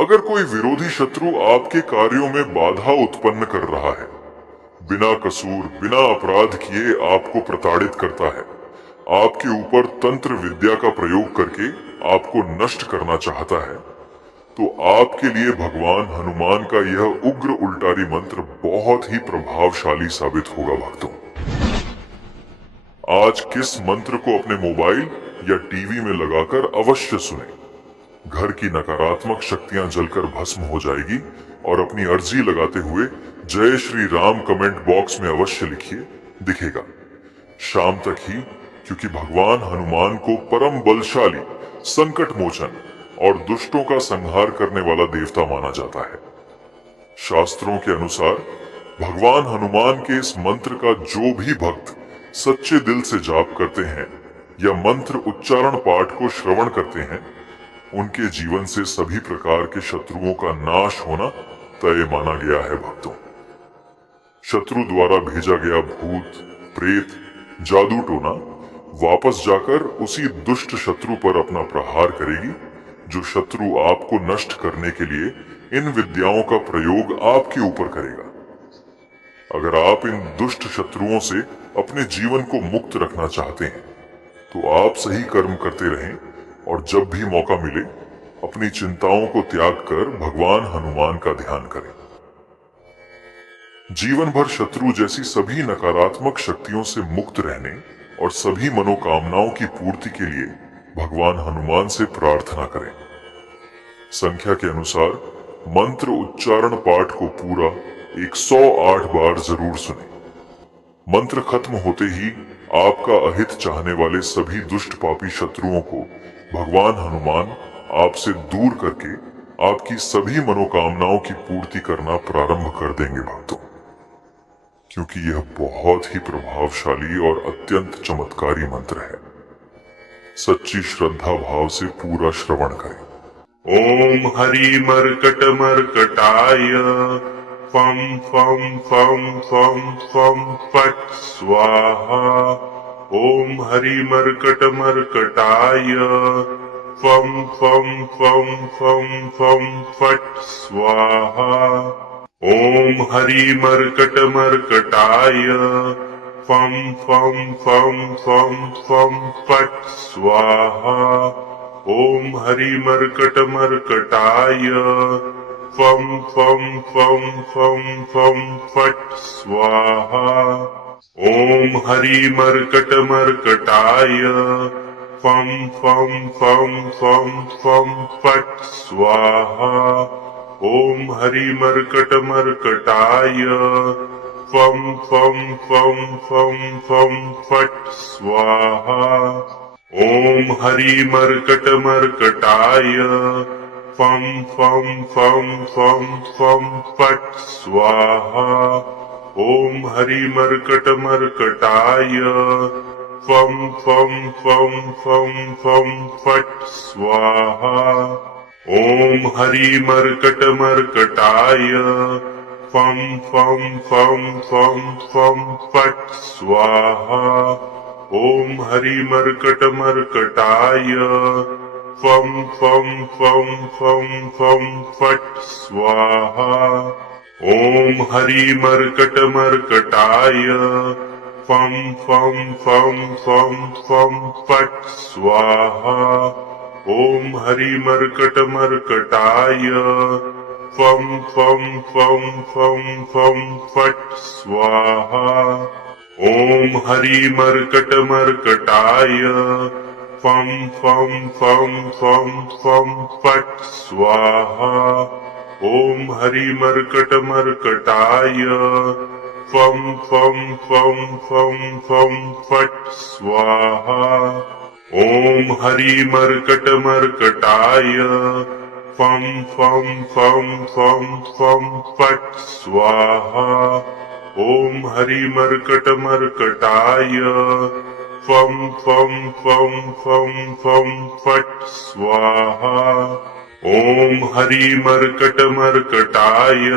अगर कोई विरोधी शत्रु आपके कार्यों में बाधा उत्पन्न कर रहा है, बिना कसूर बिना अपराध किए आपको प्रताड़ित करता है, आपके ऊपर तंत्र विद्या का प्रयोग करके आपको नष्ट करना चाहता है, तो आपके लिए भगवान हनुमान का यह उग्र उल्टारी मंत्र बहुत ही प्रभावशाली साबित होगा भक्तों। आज किस मंत्र को अपने मोबाइल या टीवी में लगाकर अवश्य सुने। घर की नकारात्मक शक्तियां जलकर भस्म हो जाएगी और अपनी अर्जी लगाते हुए जय श्री राम कमेंट बॉक्स में अवश्य लिखिए, दिखेगा शाम तक ही, क्योंकि भगवान हनुमान को परम बलशाली, संकट मोचन और दुष्टों का संहार करने वाला देवता माना जाता है। शास्त्रों के अनुसार भगवान हनुमान के इस मंत्र का जो भी भक्त सच्चे दिल से जाप करते हैं या मंत्र उच्चारण पाठ को श्रवण करते हैं, उनके जीवन से सभी प्रकार के शत्रुओं का नाश होना तय माना गया है भक्तों। शत्रु द्वारा भेजा गया भूत, प्रेत, जादू टोना वापस जाकर उसी दुष्ट शत्रु पर अपना प्रहार करेगी, जो शत्रु आपको नष्ट करने के लिए इन विद्याओं का प्रयोग आपके ऊपर करेगा। अगर आप इन दुष्ट शत्रुओं से अपने जीवन को मुक्त रखना चाहते हैं, तो आप सही कर्म करते रहें और जब भी मौका मिले अपनी चिंताओं को त्याग कर भगवान हनुमान का ध्यान करें। जीवन भर शत्रु जैसी सभी नकारात्मक शक्तियों से मुक्त रहने और सभी मनोकामनाओं की पूर्ति के लिए भगवान हनुमान से प्रार्थना करें। संख्या के अनुसार मंत्र उच्चारण पाठ को पूरा 108 बार जरूर सुने। मंत्र खत्म होते ही आपका अहित चाहने वाले सभी दुष्ट पापी शत्रुओं को भगवान हनुमान आपसे दूर करके आपकी सभी मनोकामनाओं की पूर्ति करना प्रारंभ कर देंगे भक्तों, क्योंकि यह बहुत ही प्रभावशाली और अत्यंत चमत्कारी मंत्र है। सच्ची श्रद्धा भाव से पूरा श्रवण करें। ओम हरि मर्कट मर्कटाय फम फम फम फम फम फट स्वाहा। ओम हरि मर्कट मर्कटाय फम फम फम फम फम फट स्वाहा। ओम हरि मर्कट मर्कटाय फम फम फम फम फम फट स्वाहा। ओम हरि मर्कट मर्कटाय फम फम फम फम फम फट स्वाहा। ओम हरि मर्कट मर्कटाय फम फम फम फम फम फट स्वाहा। ओम हरि मर्कट मर्कटाय फम फम फम फम फम फट स्वाहा। ओम हरि मर्कट मर्कटाय फम फम फम फम फम फट स्वाहा। ओम हरि मर्कट मर्कटाय फम फम फम फम फम फट स्वाहा। ओम हरि मर्कट मर्कटाय फम फम फम फम फम फट स्वाहा। ओम हरि मर्कट मर्कटाय फम फम फम फम फम फट स्वाहा। ओम हरि मर्कट मर्कटाय फम फम फम फम फम फट स्वाहा। ओम हरि मर्कट मर्कटाय फम फम फम फम फम फट स्वाहा। ओम हरि मर्कट मर्कटाय फम फम फम फम फम फट स्वाहा। ओम हरि मर्कट मर्कटाय फम फम फम फम फम फट स्वाहा। ओम हरि मर्कट मर्कटाय फम फम फम फम फम फट स्वाहा। ओम हरि मर्कट मर्कटाय फम फम फम फम फम फट स्वाहा। ओम हरि मर्कट मर्कटाय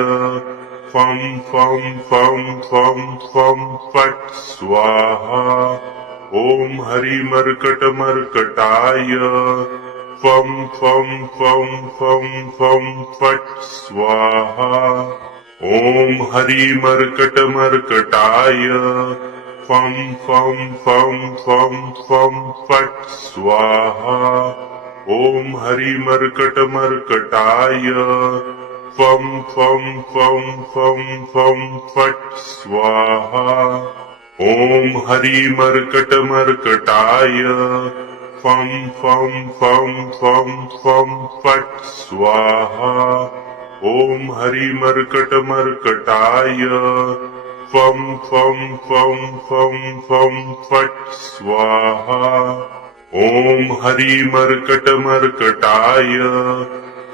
फम फम फम फम फम फट स्वाहा। ओम हरि मर्कट मर्कटाय फम फम फम फम फम फट स्वाहा। ओम हरि मर्कट मर्कटाय फम फम फम फम फम फट स्वाहा। ओम हरि मर्कट मर्कटाय फम फम फम फम फम फट स्वाहा। ओम हरि मर्कट मर्कटाय फम फम फम फम फम फट स्वाहा। ओम हरि मर्कट मर्कटाय फम फम फम फम फम फट स्वाहा। ओम हरि मर्कट मर्कटाय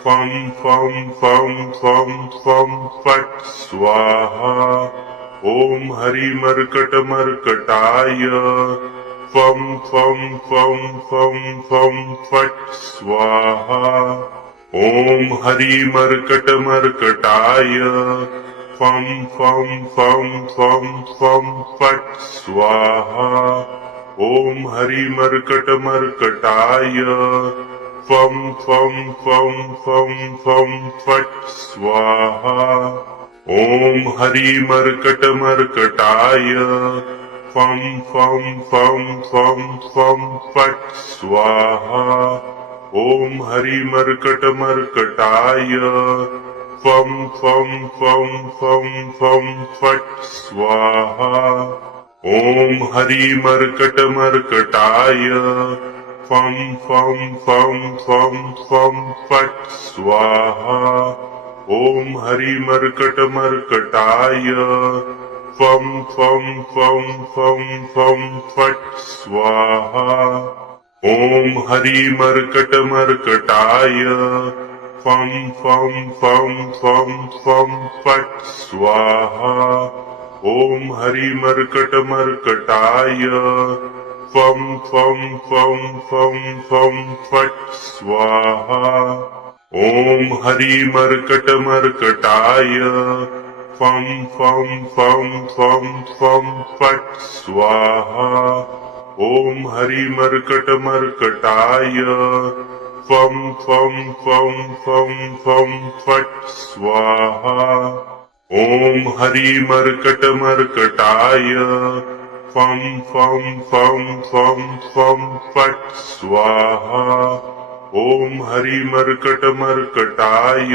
फम फम फम फम फम फट स्वाहा। ओम हरि मर्कट मर्कटाय फम फम फम फम फम फट स्वाहा। ओम हरि मर्कट मर्कटाय फम फम फम फम फम फट स्वाहा। ओम हरि मर्कट मर्कटाय फम फम फम फम फम फट स्वाहा। ओम हरि मर्कट मर्कटाय फम फम फम फम फम फट स्वाहा। ओम हरि मर्कट मर्कटाय फम फम फम फम फम फट स्वाहा। ओम हरि मर्कट मर्कटाय फम फम फम फम फम फट स्वाहा। ओम हरि मर्कट मर्कटाय फम फम फम फम फम फट स्वाहा। ओम हरि मर्कट मर्कटाय फम फम फम फम फम फट स्वाहा। ओम हरि मर्कट मर्कटाय फम फम फम फम फम फट स्वाहा। ओम हरि मर्कट मर्कटाय फम फम फम फम फम फट स्वाहा। ओम हरि मर्कट मर्कटाय फम फम फम फम फम फट स्वाहा। ओम हरि मर्कट मर्कटाय फम फम फम फम फम फट स्वाहा। ओम हरि मर्कट मर्कटाय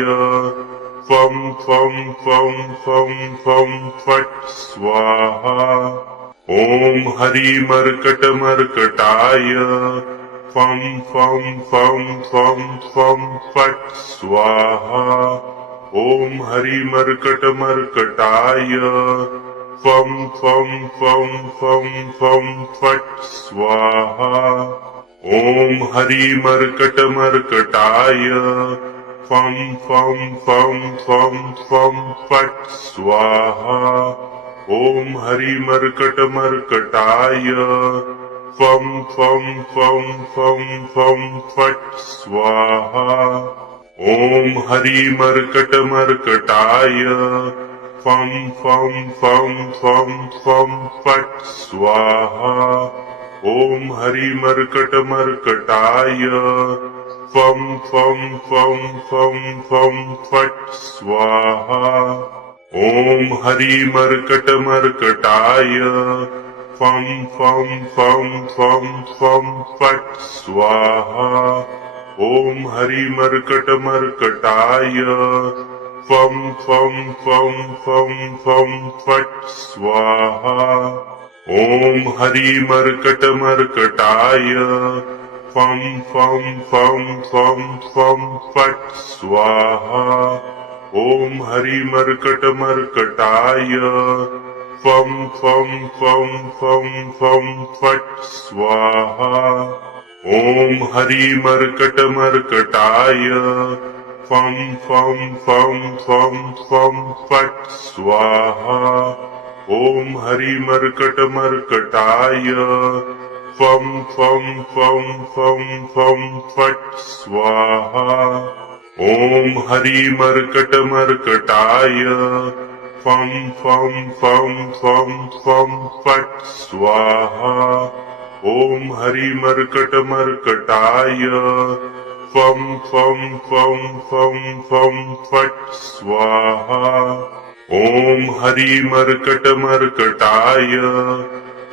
फम फम फम फम फम फट स्वाहा। ओम हरि मर्कट मर्कटाय फम फम फम फम फम फट स्वाहा। ओम हरि मर्कट मर्कटाय फम फम फम फम फम फट स्वाहा। ओम हरि मर्कट मर्कटाय फम फम फम फम फम फट स्वाहा। ओम हरि मर्कट मर्कटाय फम फम फम फम फम फट स्वाहा। ओम हरि मर्कट मर्कटाय फम फम फम फम फम फट स्वाहा। ओम हरि मर्कट मर्कटाय फम फम फम फम फम फट स्वाहा। ओम हरि मर्कट मर्कटाय फम फम फम फम फम फट स्वाहा। ओम हरि मर्कट मर्कटाय फम फम फम फम फम फट स्वाहा। ओम हरि मर्कट मर्कटाय फम फम फम फम फम फट स्वाहा। ओम हरि मर्कट मर्कटाय फम फम फम फम फम फट स्वाहा। ओम हरि मर्कट मर्कटाय फम फम फम फम फम फट स्वाहा। ओम हरि मर्कट मर्कटाय फम फम फम फम फम फट स्वाहा। ओम हरि मर्कट मर्कटाय फम फम फम फम फम फट स्वाहा। ओम हरि मर्कट मर्कटाय फम फम फम फम फम फट स्वाहा ओम हरि मर्कट मर्कटाय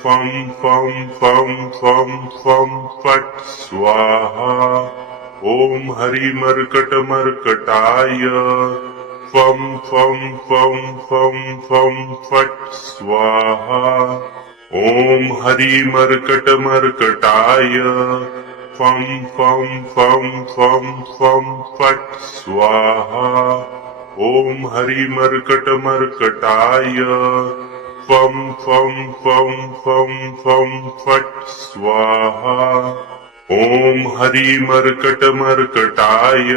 फम फम फम फम फम फट स्वाहा ओम हरि मर्कट मर्कटाय फम फम फम फम फम फट स्वाहा ओम हरि मर्कट मर्कटाय फम फम फम फम फम फट स्वाहा ओम हरि मर्कट मर्कटाय फम फम फम फम फम फट स्वाहा ओम हरि मर्कट मर्कटाय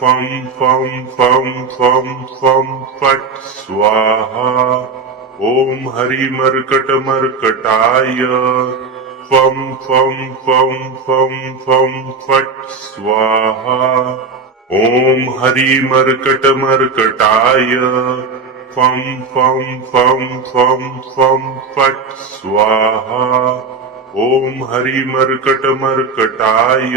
फम फम फम फम फम फट स्वाहा ओम हरि मर्कट मर्कटाय फम फम फम फम फम फट स्वाहा ओम हरि मर्कट मर्कटाय फम फम फम फम फम फट स्वाहा ओम हरि मर्कट मर्कटाय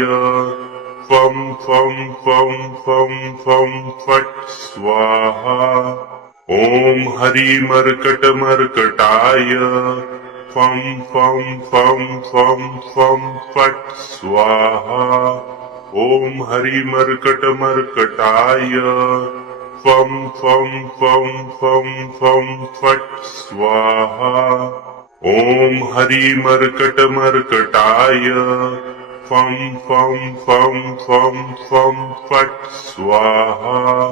फम फम फम फम फम फट स्वाहा ओम हरि मर्कट मर्कटाय फम फम फम फम फम फट स्वाहा ओम हरि मर्कट मर्कटाय फम फम फम फम फम फट स्वाहा ओम हरि मर्कट मर्कटाय फम फम फम फम फम फट स्वाहा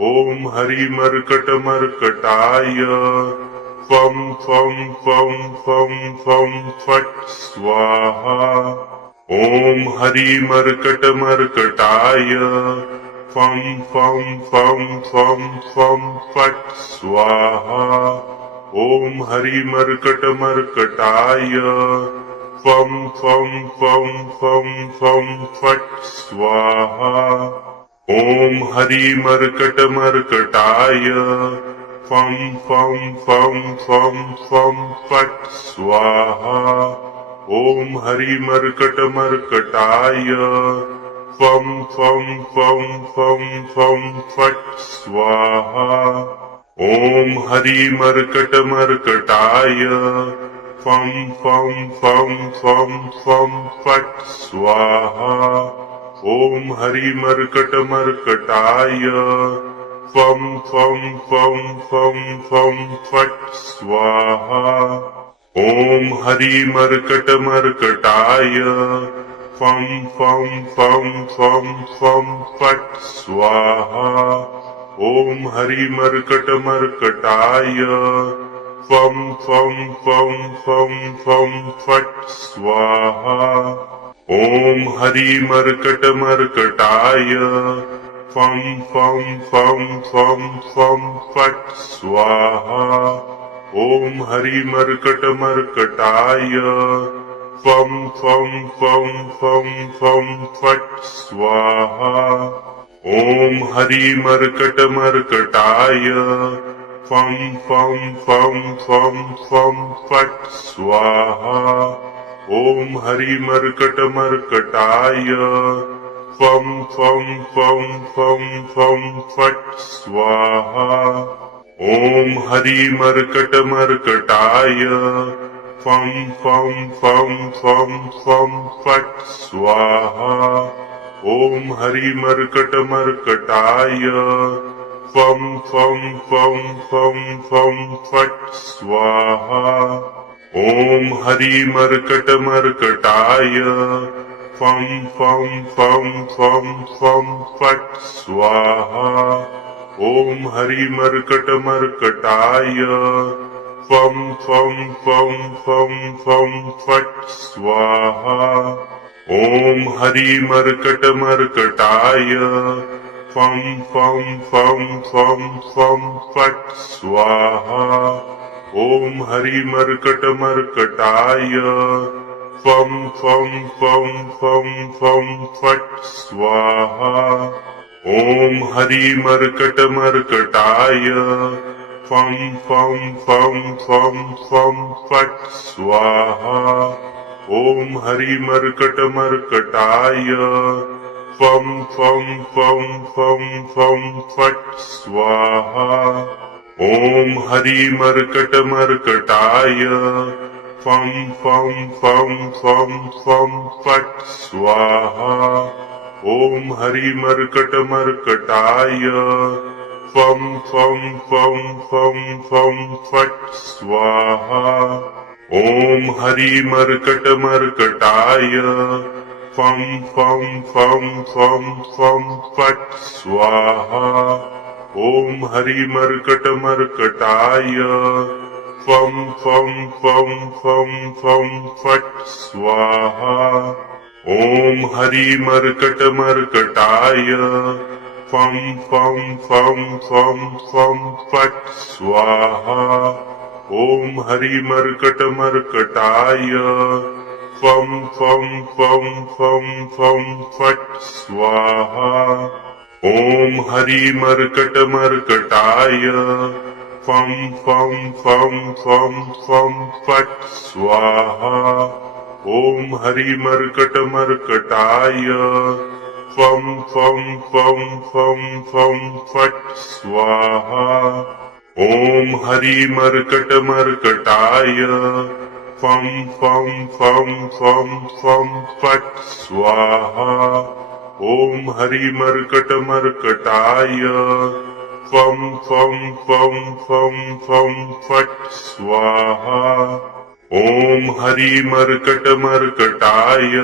ओम हरि मर्कट मर्कटाय फम फम फम फम फम फट स्वाहा ओम हरि मर्कट मर्कटाय फम फम फम फम फम फट स्वाहा ओम हरि मर्कट मर्कटाय फम फम फम फम फम फट स्वाहा ओम हरि मर्कट मर्कटाय फम फम फम फम फम फट स्वाहा ओम हरि मर्कट मर्कटाय फम फम फम फम फम फट स्वाहा ओम हरि मर्कट मर्कटाय फम फम फम फम फम फट स्वाहा ओम हरि मर्कट मर्कटाय फम फम फम फम फम फट स्वाहा ओम हरि मर्कट मर्कटाय फम फम फम फम फम फट स्वाहा ओम हरि मर्कट मर्कटाय फम फम फम फम फम फट स्वाहा ओम हरि मर्कट मर्कटाय फम फम फम फम फम फट स्वाहा ओम हरि मर्कट मर्कटाय फम फम फम फम फम फट स्वाहा ओम हरि मर्कट मर्कटाय फम फम फम फम फम फट स्वाहा ओम हरि मर्कट मर्कटाय फम फम फम फम फम फट स्वाहा ओम हरि मर्कट मर्कटाय फम फम फम फम फम फट स्वाहा ओम हरि मर्कट मर्कटाय फम फम फम फम फम फट स्वाहा ओम हरि मर्कट मर्कटाय फम फम फम फम फम फट स्वाहा ओम हरि मर्कट मर्कटाय फम फम फम फम फम फट स्वाहा ओम हरि मर्कट मर्कटाय फम फम फम फम फम फट स्वाहा ओम हरि मर्कट मर्कटाय फम फम फम फम फम फट स्वाहा ओम हरि मर्कट मर्कटाय फम फम फम फम फम फट स्वाहा ओम हरि मर्कट मर्कटाय फम फम फम फम फम फट स्वाहा ओम हरि मर्कट मर्कटाय फम फम फम फम फम फट स्वाहा ओम हरि मर्कट मर्कटाय फम फम फम फम फम फट स्वाहा ओम हरि मर्कट मर्कटाय फम फम फम फम फम फट स्वाहा ओम हरि मर्कट मर्कटाय फम फम फम फम फम फट स्वाहा ओम हरि मर्कट मर्कटाय फम फम फम फम फम फट स्वाहा ओम हरि मर्कट मर्कटाय फम फम फम फम फम फट स्वाहा ओम हरि मर्कट मर्कटाय फम फम फम फम फम फट स्वाहा ओम हरि मर्कट मर्कटाय फम फम फम फम फम फट स्वाहा ओम हरि मर्कट मर्कटाय फम फम फम फम फम फट स्वाहा ओम हरि मर्कट मर्कटाय फम फम फम फम फम फट स्वाहा ओम हरि मर्कट मर्कटाय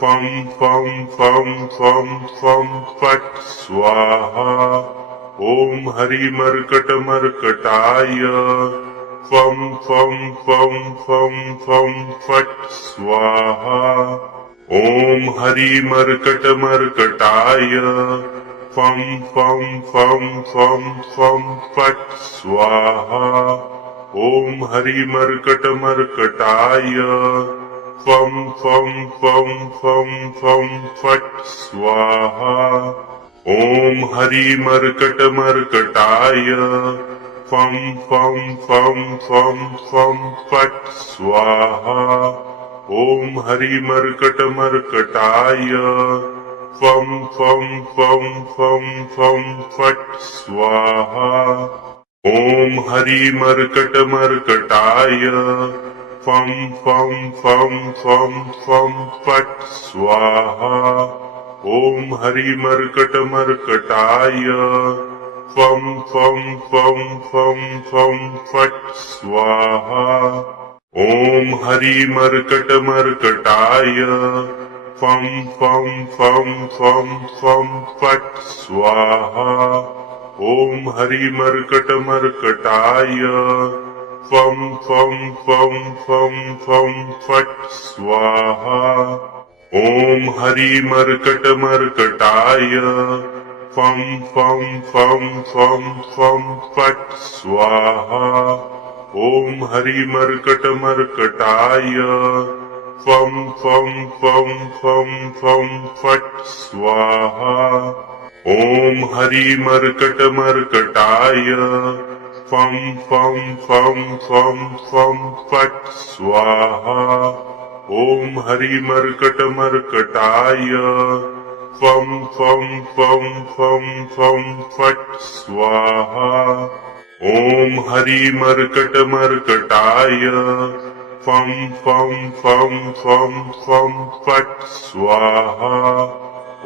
फम फम फम फम फम फट स्वाहा ओम हरि मर्कट मर्कटाय फम फम फम फम फम फट स्वाहा ओम हरि मर्कट मर्कटाय फम फम फम फम फम फट स्वाहा ओम हरि मर्कट मर्कटाय फम फम फम फम फम फट स्वाहा ओम हरि मर्कट मर्कटाय फम फम फम फम फम फट स्वाहा ओम हरि मर्कट मर्कटाय फम फम फम फम फम फट स्वाहा ओम हरि मर्कट मर्कटाय फम फम फम फम फम फट स्वाहा ओम हरि मर्कट मर्कटाय फम फम फम फम फम फट स्वाहा ओम हरि मर्कट मर्कटाय फम फम फम फम फम फट स्वाहा ओम हरि मर्कट मर्कटाय फम फम फम फम फम फट स्वाहा ओम हरि मर्कट मर्कटाय फम फम फम फम फम फट स्वाहा ओम हरि मर्कट मर्कटाय फम फम फम फम फम फट स्वाहा ओम हरि मर्कट मर्कटाय फम फम फम फम फम फट स्वाहा ओम हरि मर्कट मर्कटाय फम फम फम फम फम फट स्वाहा ओम हरि मर्कट मर्कटाय फम फम फम फम फम फट स्वाहा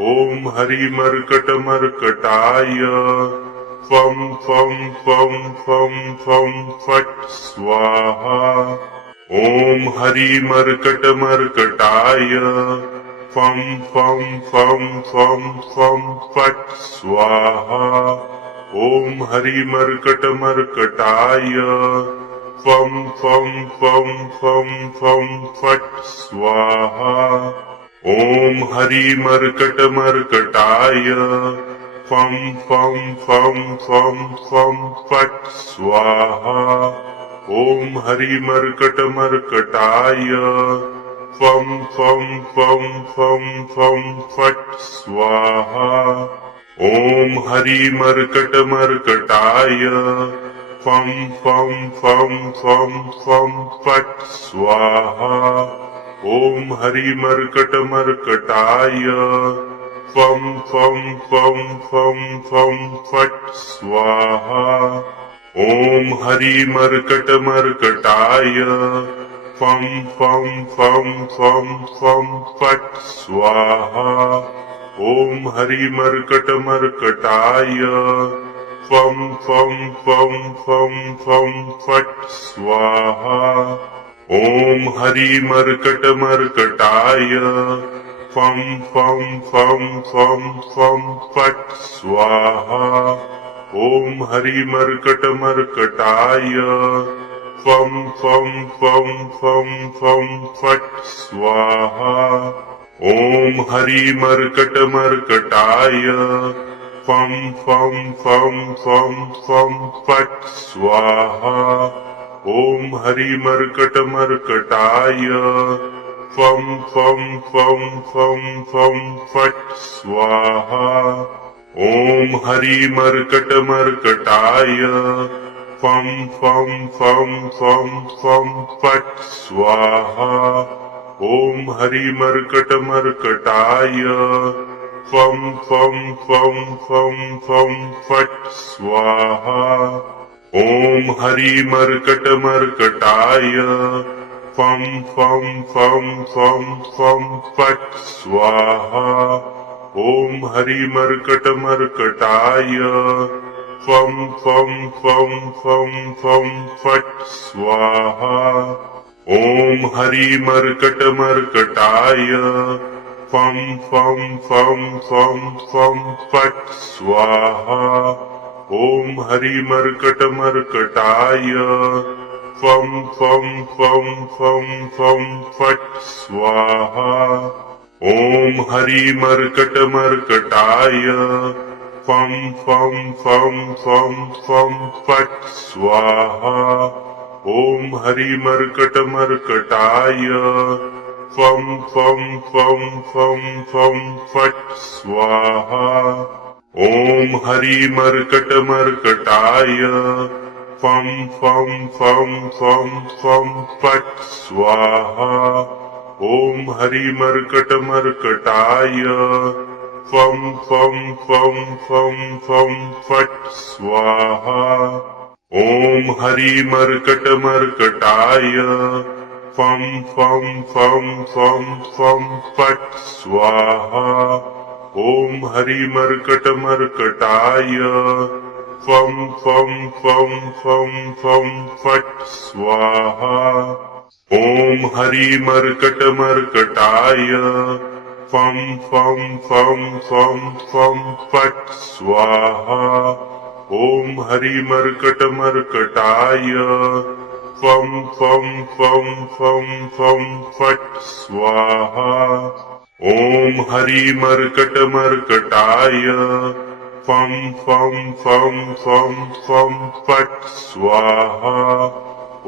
ओम हरि मर्कट मर्कटाय फम फम फम फम फम फट स्वाहा ओम हरि मर्कट मर्कटाय फम फम फम फम फम फट स्वाहा ओम हरि मर्कट मर्कटाय फम फम फम फम फम फट स्वाहा ओम हरि मर्कट मर्कटाय फम फम फम फम फम फट स्वाहा ओम हरि मर्कट मर्कटाय फम फम फम फम फम फट स्वाहा ओम हरि मर्कट मर्कटाय फम फम फम फम फम फट स्वाहा ओम हरि मर्कट मर्कटाय फम फम फम फम फम फट स्वाहा ओम हरि मर्कट मर्कटाय फम फम फम फम फम फट स्वाहा ओम हरि मर्कट मर्कटाय फम फम फम फम फम फट स्वाहा ओम हरि मर्कट मर्कटाय फम फम फम फम फम फट स्वाहा ओम हरि मर्कट मर्कटाय फम फम फम फम फम फट स्वाहा ओम हरि मर्कट मर्कटाय फम फम फम फम फम फट स्वाहा ओम हरि मर्कट मर्कटाय फम फम फम फम फम फट स्वाहा ओम हरि मर्कट मर्कटाय फम फम फम फम फम फट स्वाहा ओम हरि मर्कट मर्कटाय फम फम फम फम फम फट स्वाहा ओम हरि मर्कट मर्कटाय फम फम फम फम फम फट स्वाहा ओम हरि मर्कट मर्कटाय फम फम फम फम फम फट स्वाहा ओम हरि मर्कट मर्कटाय फम फम फम फम फम फट स्वाहा ओम हरि मर्कट मर्कटाय फम फम फम फम फम फट स्वाहा ओम हरि मर्कट मर्कटाय फम फम फम फम फम फट स्वाहा ओम हरि मर्कट मर्कटाय फम फम फम फम फम फट स्वाहा ओम हरि मर्कट मर्कटाय फम फम फम फम फम फट स्वाहा ओम हरि मर्कट मर्कटाय फम फम फम फम फम फट स्वाहा ओम हरि मर्कट मर्कटाय फम फम फम फम फम फट स्वाहा ओम हरि मर्कट मर्कटाय फम फम फम फम फम फट स्वाहा ओम हरि मर्कट मर्कटाय फम फम फम फम फम फट स्वाहा ओम हरि मर्कट मर्कटाय फम फम फम फम फम फट स्वाहा ओम हरि मर्कट मर्कटाय फम फम फम फम फम फट स्वाहा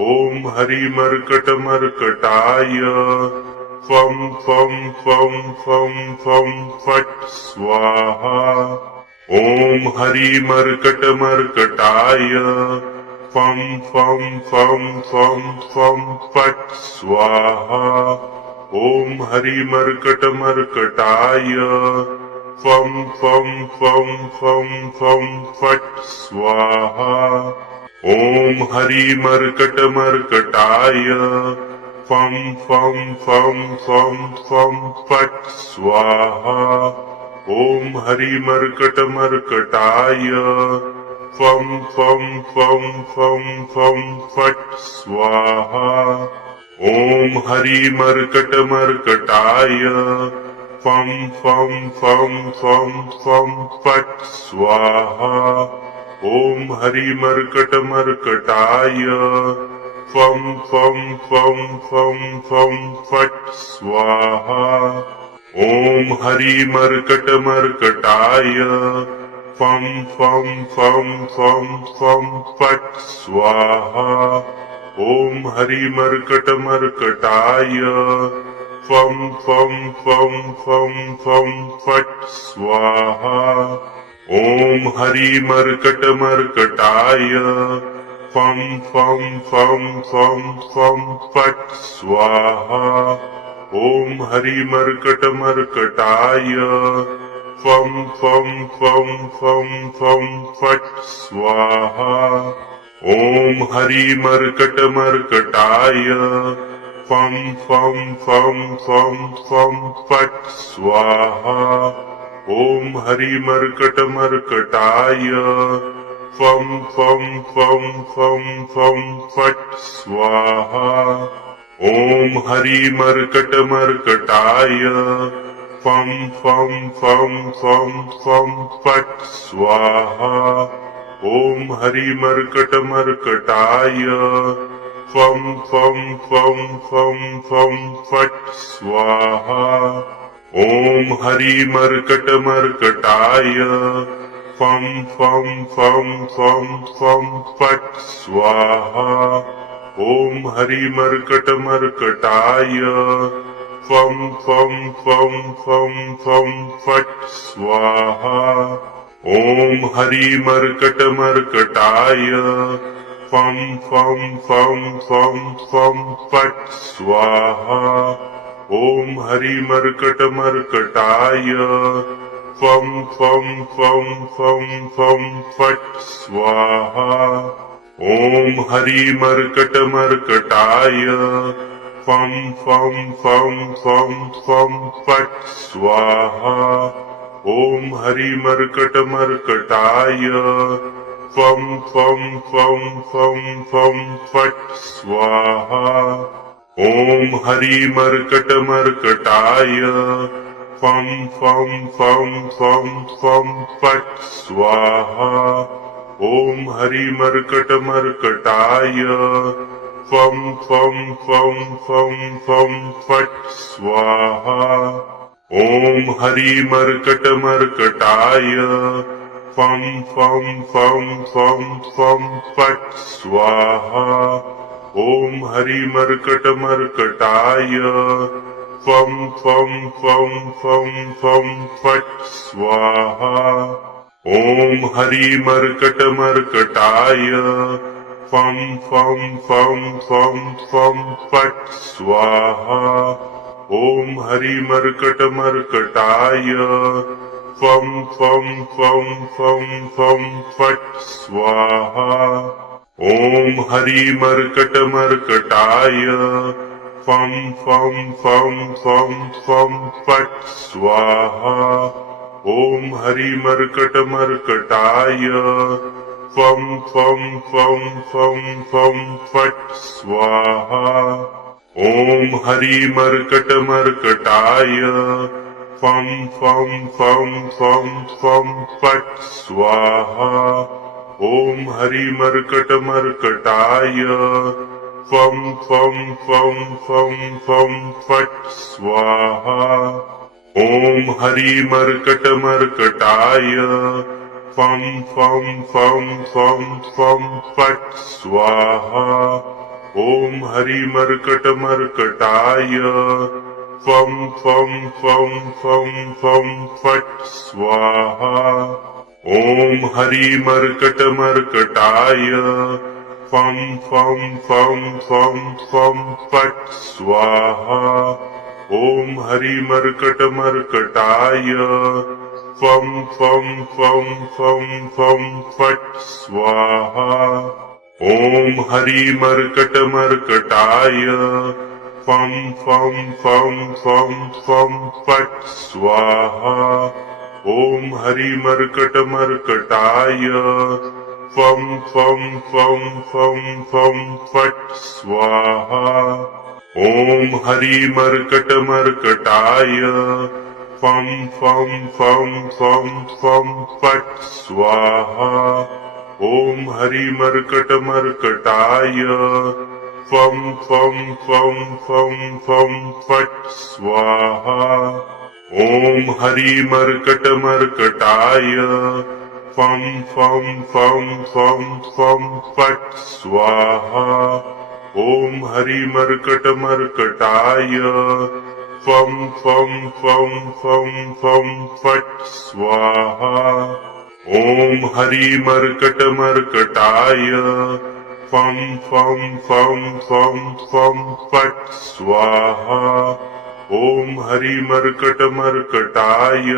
ओम हरि मर्कट मर्कटाय फम फम फम फम फम फट स्वाहा ओम हरि मर्कट मर्कटाय फम फम फम फम फम फट स्वाहा ओम हरि मर्कट मर्कटाय फम फम फम फम फम फट स्वाहा ओम हरि मर्कट मर्कटाय फम फम फम फम फम फट स्वाहा ओम हरि मर्कट मर्कटाय फम फम फम फम फम फट स्वाहा ओम हरि मर्कट मर्कटाय फम फम फम फम फम फट स्वाहा ओम हरि मर्कट मर्कटाय फम फम फम फम फम फट स्वाहा ओम हरि मर्कट मर्कटाय फम फम फम फम फम फट स्वाहा ओम हरि मर्कट मर्कटाय फम फम फम फम फम फट स्वाहा ओम हरि मर्कट मर्कटाय फम फम फम फम फम फट स्वाहा ओम हरि मर्कट मर्कटाय फम फम फम फम फम फट स्वाहा ओम हरि मर्कट मर्कटाय फम फम फम फम फम फट स्वाहा ओम हरि मर्कट मर्कटाय फम फम फम फम फम फट स्वाहा ओम हरि मर्कट मर्कटाय फम फम फम फम फम फट स्वाहा ओम हरि मर्कट मर्कटाय फम फम फम फम फम फट स्वाहा ओम हरि मर्कट मर्कटाय फम फम फम फम फम फट स्वाहा ओम हरि मर्कट मर्कटाय फम फम फम फम फम फट स्वाहा ओम हरि मर्कट मर्कटाय फम फम फम फम फम फट स्वाहा ओम हरि मर्कट मर्कटाय फम फम फम फम फम फट स्वाहा ओम हरि मर्कट मर्कटाय फम फम फम फम फम फट स्वाहा ओम हरि मर्कट मर्कटाय फम फम फम फम फम फट स्वाहा ओम हरि मर्कट मर्कटाय फम फम फम फम फम फट स्वाहा ओम हरि मर्कट मर्कटाय फम फम फम फम फम फट स्वाहा ओम हरि मर्कट मर्कटाय फम फम फम फम फम फट स्वाहा ओम हरि मर्कट मर्कटाय फम फम फम फम फम फट स्वाहा ओम हरि मर्कट मर्कटाय फम फम फम फम फम फट स्वाहा ओम हरि मर्कट मर्कटाय फम फम फम फम फम फट स्वाहा ओम हरि मर्कट मर्कटाय फम फम फम फम फम फट स्वाहा ओम हरि मर्कट मर्कटाय फम फम फम फम फम फट स्वाहा ओम हरि मर्कट मर्कटाय फम फम फम फम फम फट स्वाहा ओम हरि मर्कट मर्कटाय फम फम फम फम फम फट स्वाहा ओम हरि मर्कट मर्कटाय फम फम फम फम फम फट स्वाहा ओम हरि मर्कट मर्कटाय फम फम फम फम फम फट स्वाहा ओम हरि मर्कट मर्कटाय फम फम फम फम फम फट स्वाहा ओम हरि मर्कट मर्कटाय फम फम फम फम फम फट स्वाहा ओम हरि मर्कट मर्कटाय फम फम फम फम फम फट स्वाहा ओम हरि मर्कट मर्कटाय फम फम फम फम फम फट स्वाहा ओम हरि मर्कट मर्कटाय फम फम फम फम फम फट स्वाहा ओम हरि मर्कट मर्कटाय फम फम फम फम फम फट स्वाहा ओम हरि मर्कट मर्कटाय फम फम फम फम फम फट स्वाहा ओम हरि मर्कट मर्कटाय फम फम फम फम फम फट स्वाहा ओम हरि मर्कट मर्कटाय फम फम फम फम फम फट स्वाहा ओम हरि मर्कट मर्कटाय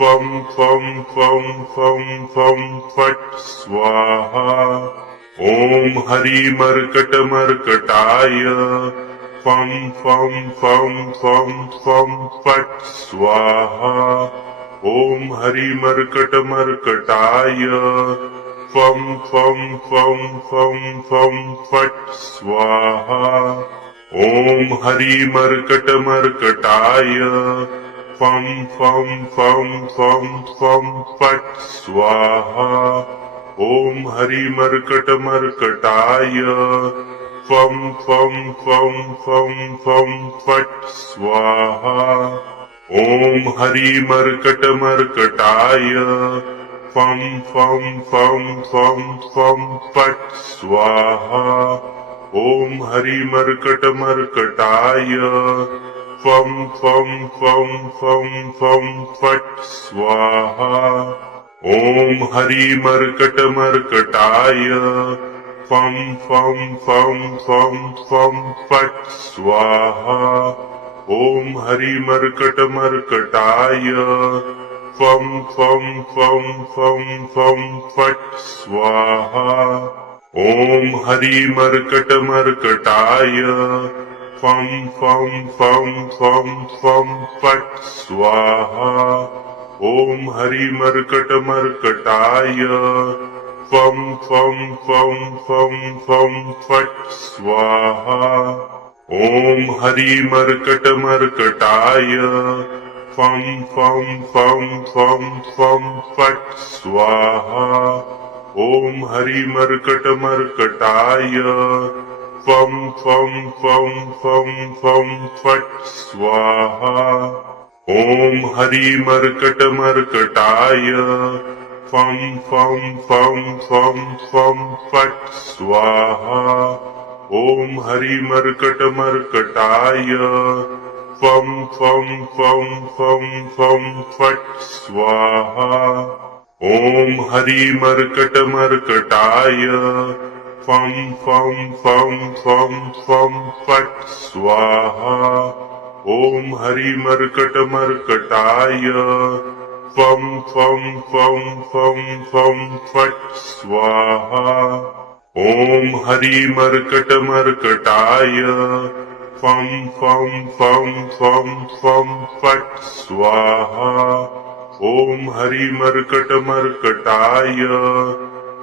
फम फम फम फम फम फट स्वाहा ओम हरि मर्कट मर्कटाय फम फम फम फम फम फट स्वाहा ओम हरि मर्कट मर्कटाय फम फम फम फम फम फट स्वाहा ओम हरि मर्कट मर्कटाय फम फम फम फम फम फट स्वाहा ओम हरि मर्कट मर्कटाय फम फम फम फम फम फट स्वाहा ओम हरि मर्कट मर्कटाय फम फम फम फम फम फट स्वाहा ओम हरि मर्कट मर्कटाय फम फम फम फम फम फट स्वाहा ओम हरि मर्कट मर्कटाय फम फम फम फम फम फट स्वाहा ओम हरि मर्कट मर्कटाय फम फम फम फम फम फट स्वाहा ओम हरि मर्कट मर्कटाय फम फम फम फम फम फट स्वाहा ओम हरि मर्कट मर्कटाय फम फम फम फम फम फट स्वाहा ओम हरि मर्कट मर्कटाय फम फम फम फम फम फट स्वाहा ओम हरि मर्कट मर्कटाय फम फम फम फम फम फट स्वाहा ओम हरि मर्कट मर्कटाय फम फम फम फम फम फट स्वाहा ओम हरि मर्कट मर्कटाय फम फम फम फम फम फट स्वाहा ओम हरि मर्कट मर्कटाय फम फम फम फम फम फट स्वाहा ओम हरि मर्कट मर्कटाय फम फम फम फम फम फट स्वाहा ओम हरि मर्कट मर्कटाय फम फम फम फम फम फट स्वाहा ओम हरि मर्कट मर्कटाय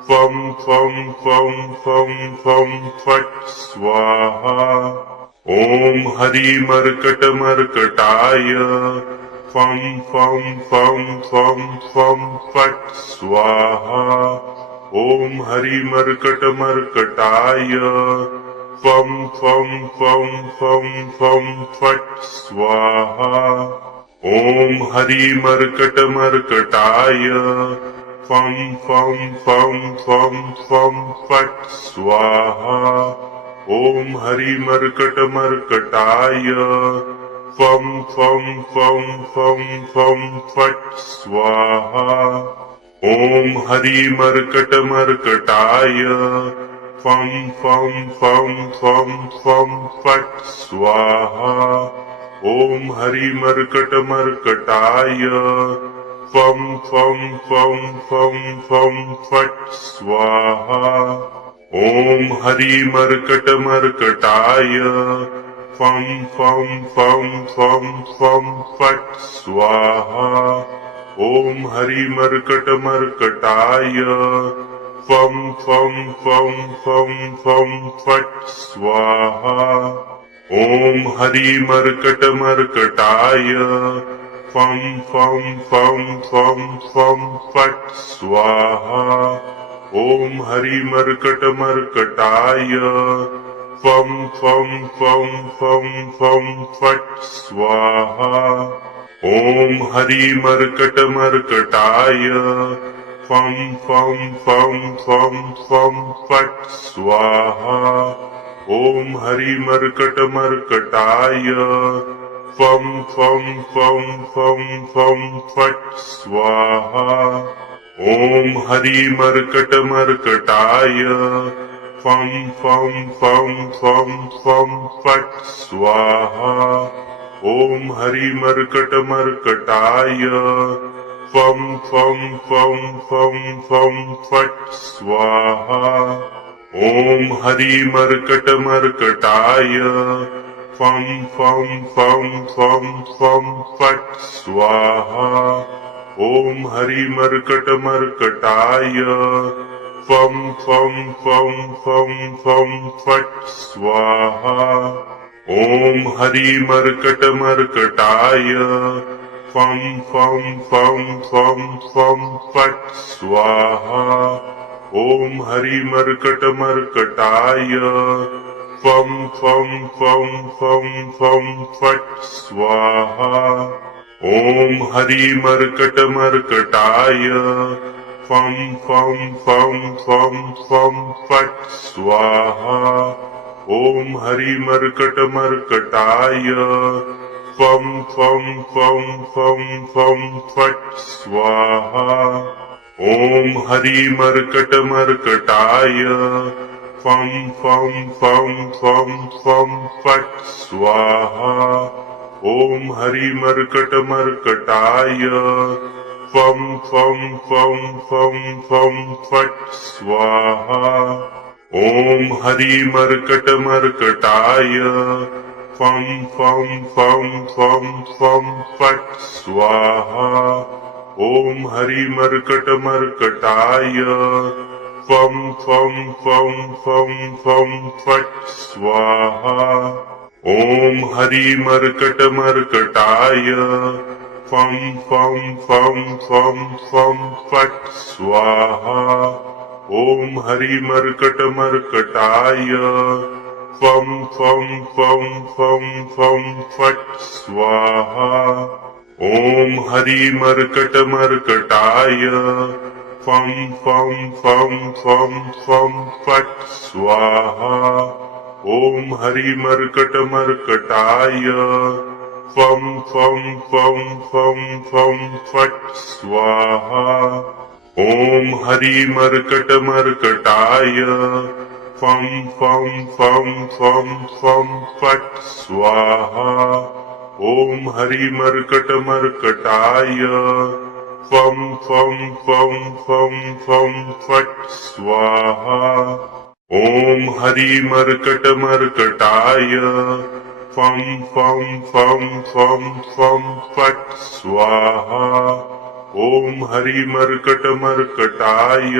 फम फम फम फम फम फट स्वाहा ओम हरि मर्कट मर्कटाय फम फम फम फम फम फट स्वाहा ओम हरि मर्कट मर्कटाय फम फम फम फम फम फट स्वाहा ओम हरि मर्कट मर्कटाय फम फम फम फम फम फट स्वाहा ओम हरि मर्कट मर्कटाय फम फम फम फम फम फट स्वाहा ओम हरि मर्कट मर्कटाय फम फम फम फम फम फट स्वाहा ओम हरि मर्कट मर्कटाय फम फम फम फम फम फट स्वाहा ओम हरि मर्कट मर्कटाय फम फम फम फम फम फट स्वाहा ओम हरि मर्कट मर्कटाय फम फम फम फम फम फट स्वाहा ओम हरि मर्कट मर्कटाय फम फम फम फम फम फट स्वाहा ओम हरि मर्कट मर्कटाय फम फम फम फम फम फट स्वाहा ओम हरि मर्कट मर्कटाय फम फम फम फम फम फट स्वाहा ओम हरि मर्कट मर्कटाय फम फम फम फम फम फट स्वाहा ओम हरि मर्कट मर्कटाय फम फम फम फम फम फट स्वाहा ओम हरि मर्कट मर्कटाय फम फम फम फम फम फट स्वाहा ओम हरि मर्कट मर्कटाय फम फम फम फम फम फट स्वाहा ओम हरि मर्कट मर्कटाय फम फम फम फम फम फट स्वाहा ओम हरि मर्कट मर्कटाय फम फम फम फम फम फट स्वाहा ओम हरि मर्कट मर्कटाय फम फम फम फम फम फट स्वाहा ओम हरि मर्कट मर्कटाय फम फम फम फम फम फट स्वाहा ओम हरि मर्कट मर्कटाय फम फम फम फम फम फट स्वाहा ओम हरि मर्कट मर्कटाय फम फम फम फम फम फट स्वाहा ओम हरि मर्कट मर्कटाय फम फम फम फम फम फट स्वाहा ओम हरि मर्कट मर्कटाय फम फम फम फम फम फट स्वाहा ओम हरि मर्कट मर्कटाय फम फम फम फम फम फट स्वाहा ओम हरि मर्कट मर्कटाय फम फम फम फम फम फट स्वाहा ओम हरि मर्कट मर्कटाय फम फम फम फम फम फट स्वाहा ओम हरि मर्कट मर्कटाय फम फम फम फम फम फट स्वाहा ओम हरि मर्कट मर्कटाय फम फम फम फम फम फट स्वाहा ओम हरि मर्कट मर्कटाय फम फम फम फम फम फट स्वाहा ओम हरि मर्कट मर्कटाय फम फम फम फम फम फट स्वाहा ओम हरि मर्कट मर्कटाय फम फम फम फम फम फट स्वाहा ओम हरि मर्कट मर्कटाय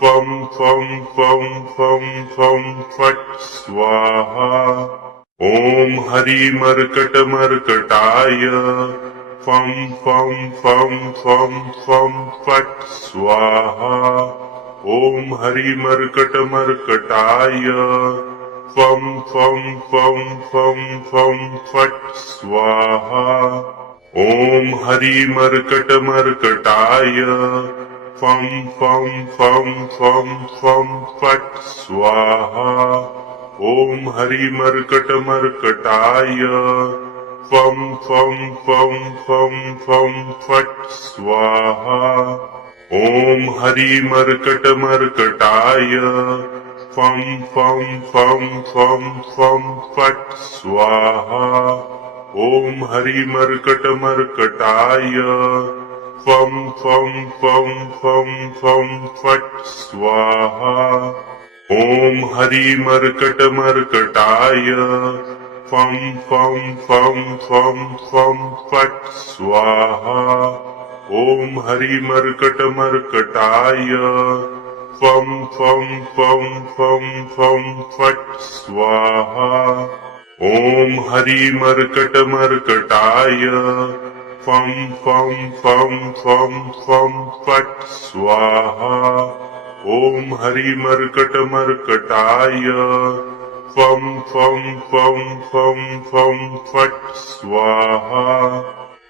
फम फम फम फम फम फट स्वाहा ओम हरि मर्कट मर्कटाय फम फम फम फम फम फट स्वाहा ओम हरि मर्कट मर्कटाय फम फम फम फम फम फट स्वाहा ओम हरि मर्कट मर्कटाय फम फम फम फम फम फट स्वाहा ओम हरि मर्कट मर्कटाय फम फम फम फम फम फट स्वाहा ओम हरि मर्कट मर्कटाय फम फम फम फम फम फट स्वाहा ओम हरि मर्कट मर्कटाय फम फम फम फम फम फट स्वाहा ओम हरि मर्कट मर्कटाय फम फम फम फम फम फट स्वाहा ओम हरि मर्कट मर्कटाय फम फम फम फम फम फट स्वाहा ओम हरि मर्कट मर्कटाय फम फम फम फम फम फट स्वाहा ओम हरि मर्कट मर्कटाय फम फम फम फम फम फट स्वाहा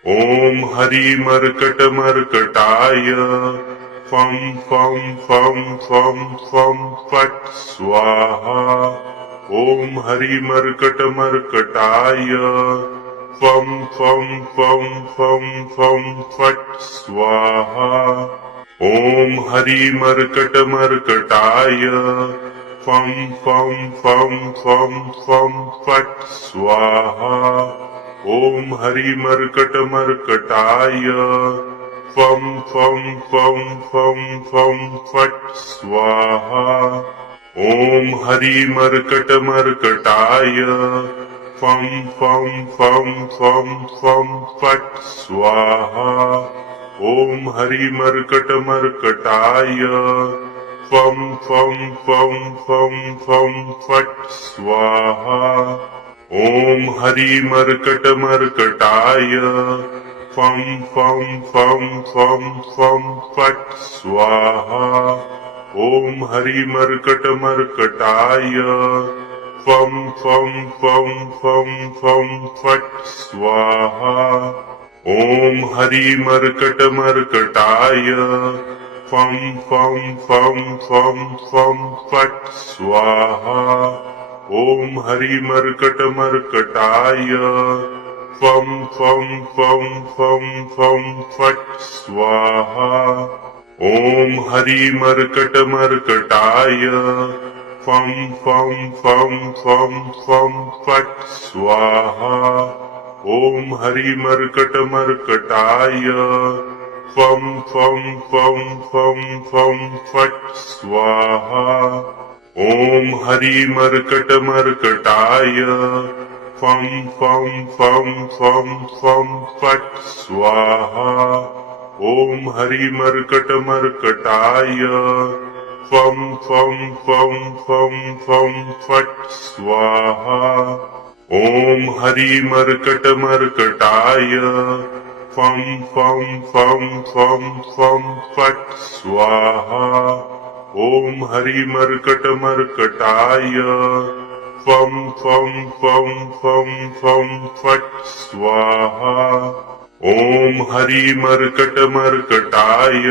ओम हरि मर्कट मर्कटाय फम फम फम फम फम फट स्वाहा ओम हरि मर्कट मर्कटाय फम फम फम फम फम फट स्वाहा ओम हरि मर्कट मर्कटाय फम फम फम फम फम फट स्वाहा ओम हरि मर्कट मर्कटाय फम फम फम फम फम फट स्वाहा ओम हरि मर्कट मर्कटाय फम फम फम फम फम फट स्वाहा ओम हरि मर्कट मर्कटाय फम फम फम फम फम फट स्वाहा ओम हरि मर्कट मर्कटाय फम फम फम फम फम फट स्वाहा ओम हरि मर्कट मर्कटाय फम फम फम फम फम फट स्वाहा ओम हरि मर्कट मर्कटाय फम फम फम फम फम फट स्वाहा ओम हरि मर्कट मर्कटाय फम फम फम फम फम फट स्वाहा ओम हरि मर्कट मर्कटाय फम फम फम फम फम फट स्वाहा ओम हरि मर्कट मर्कटाय फम फम फम फम फम फट स्वाहा ओम हरि मर्कट मर्कटाय फम फम फम फम फम फट स्वाहा ओम हरि मर्कट मर्कटाय फम फम फम फम फम फट स्वाहा ओम हरि मर्कट मर्कटाय फम फम फम फम फम फट स्वाहा ओम हरि मर्कट मर्कटाय फम फम फम फम फम फट स्वाहा ओम हरि मर्कट मर्कटाय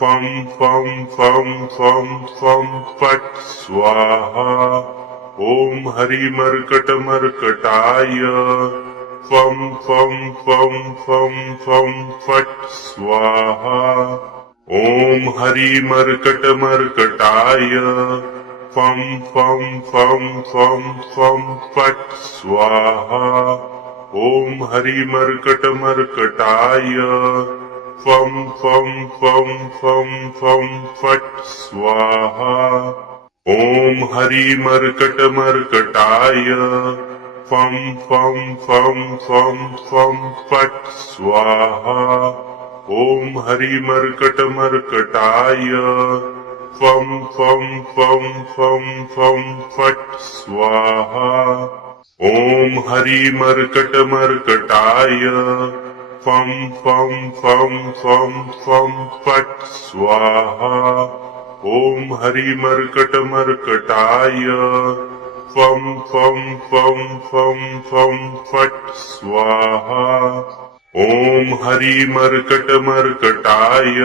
फम फम फम फम फम फट स्वाहा ओम हरि मर्कट मर्कटाय फम फम फम फम फम फट स्वाहा ओम हरि मर्कट मर्कटाय फम फम फम फम फम फट स्वाहा ओम हरि मर्कट मर्कटाय फम फम फम फम फम फट स्वाहा ओम हरि मर्कट मर्कटाय फम फम फम फम फम फट स्वाहा ओम हरि मर्कट मर्कटाय फम फम फम फम फम फट स्वाहा ओम हरि मर्कट मर्कटाय फम फम फम फम फम फट स्वाहा ओम हरि मर्कट मर्कटाय फम फम फम फम फम फट स्वाहा ओम हरि मर्कट मर्कटाय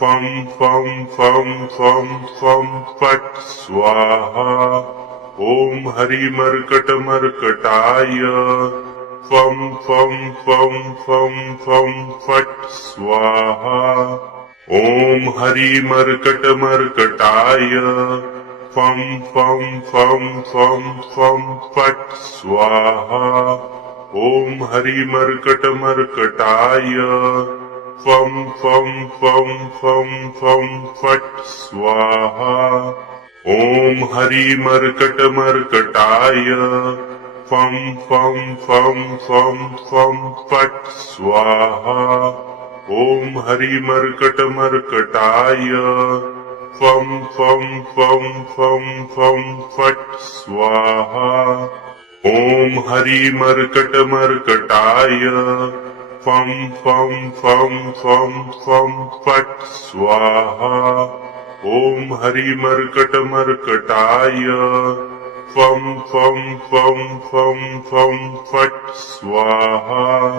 फम फम फम फम फम फट स्वाहा ओम हरि मर्कट मर्कटाय फम फम फम फम फम फट स्वाहा ओम हरि मर्कट मर्कटाय फम फम फम फम फम फट स्वाहा ओम हरि मर्कट मर्कटाय फम फम फम फम फम फट स्वाहा ओम हरि मर्कट मर्कटाय फम फम फम फम फम फट स्वाहा ओम हरि मर्कट मर्कटाय फम फम फम फम फम फट स्वाहा ओम हरि मर्कट मर्कटाय फम फम फम फम फम फट स्वाहा ओम हरि मर्कट मर्कटाय फम फम फम फम फम फट स्वाहा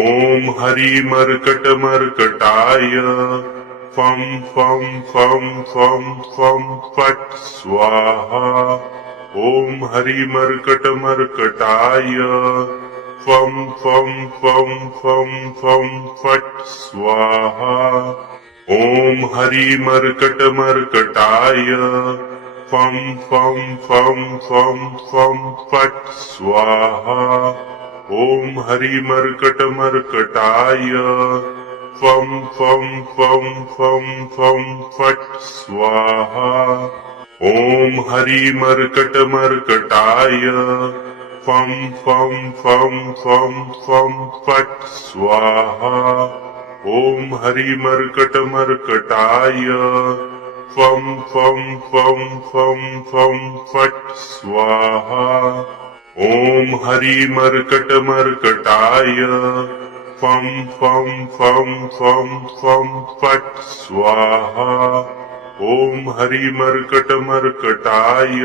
ओम हरि मर्कट मर्कटाय फम फम फम फम फम फट स्वाहा ओम हरि मर्कट मर्कटाय फम फम फम फम फम फट स्वाहा ओम हरि मर्कट मर्कटाय फम फम फम फम फम फट स्वाहा ओम हरि मर्कट मर्कटाय फम फम फम फम फम फट स्वाहा ओम हरि मर्कट मर्कटाय फम फम फम फम फम फट स्वाहा ओम हरि मर्कट मर्कटाय फम फम फम फम फम फट स्वाहा ओम हरि मर्कट मर्कटाय फम फम फम फम फम फट स्वाहा ओम हरि मर्कट मर्कटाय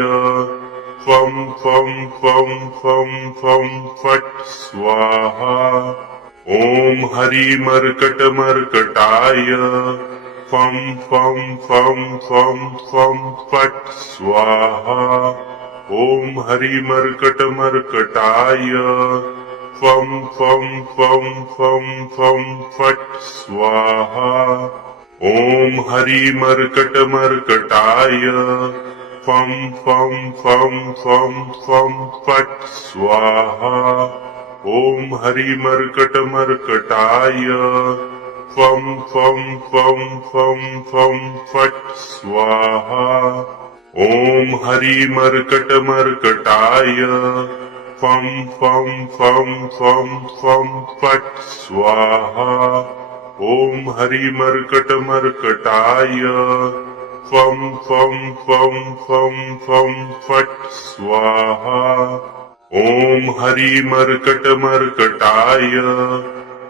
फम फम फम फम फम फट स्वाहा ओम हरि मर्कट मर्कटाय फम फम फम फम फम फट स्वाहा ओम हरि मर्कट मर्कटाय फम फम फम फम फम फट स्वाहा ओम हरि मर्कट मर्कटाय फम फम फम फम फम फट स्वाहा ओम हरि मर्कट मर्कटाय फम फम फम फम फम फट स्वाहा ओम हरि मर्कट मर्कटाय फम फम फम फम फम फट स्वाहा ओम हरि मर्कट मर्कटाय फम फम फम फम फम फट स्वाहा ओम हरि मर्कट मर्कटाय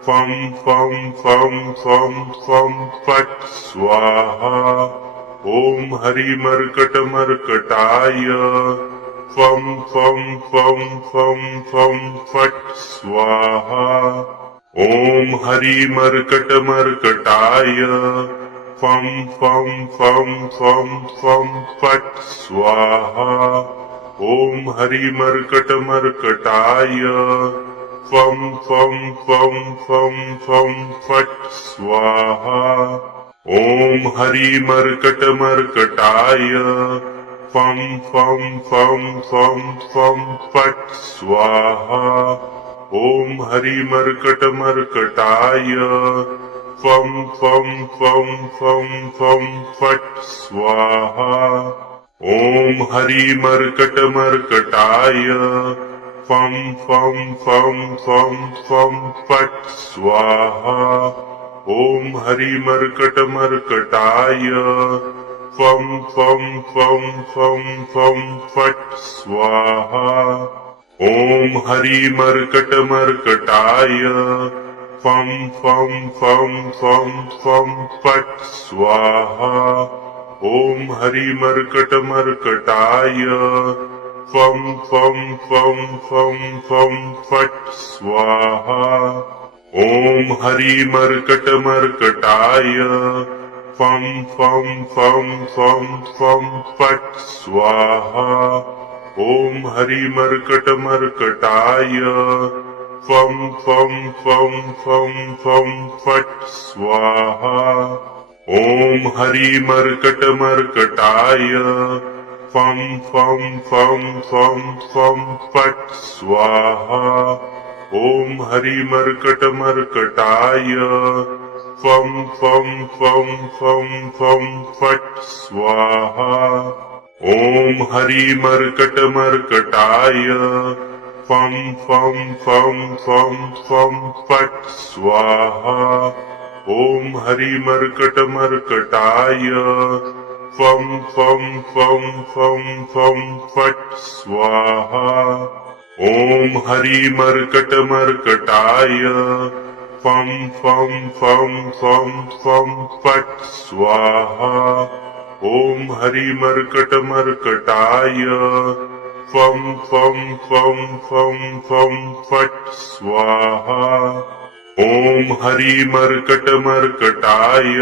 फम फम फम फम फम फट स्वाहा ओम हरि मर्कट मर्कटाय फम फम फम फम फम फट स्वाहा ओम हरि मर्कट मर्कटाय फम फम फम फम फम फट स्वाहा ओम हरि मर्कट मर्कटाय फम फम फम फम फम फट स्वाहा ओम हरि मर्कट मर्कटाय फम फम फम फम फम फट स्वाहा ओम हरि मर्कट मर्कटाय फम फम फम फम फम फट स्वाहा ओम हरि मर्कट मर्कटाय फम फम फम फम फम फट स्वाहा ओम हरि मर्कट मर्कटाय फम फम फम फम फम फट स्वाहा ओम हरि मर्कट मर्कटाय फम फम फम फम फम फट स्वाहा ओम हरि मर्कट मर्कटाय फम फम फम फम फम फट स्वाहा ओम हरि मर्कट मर्कटाय फम फम फम फम फम फट स्वाहा ओम हरि मर्कट मर्कटाय फम फम फम फम फम फट स्वाहा ओम हरि मर्कट मर्कटाय फम फम फम फम फम फट स्वाहा ओम हरि मर्कट मर्कटाय फम फम फम फम फम फट स्वाहा ओम हरि मर्कट मर्कटाय फम फम फम फम फम फट स्वाहा ओम हरि मर्कट मर्कटाय फम फम फम फम फम फट स्वाहा ओम हरि मर्कट मर्कटाय फम फम फम फम फम फट स्वाहा ओम हरि मर्कट मर्कटाय फम फम फम फम फम फट स्वाहा ओम हरि मर्कट मर्कटाय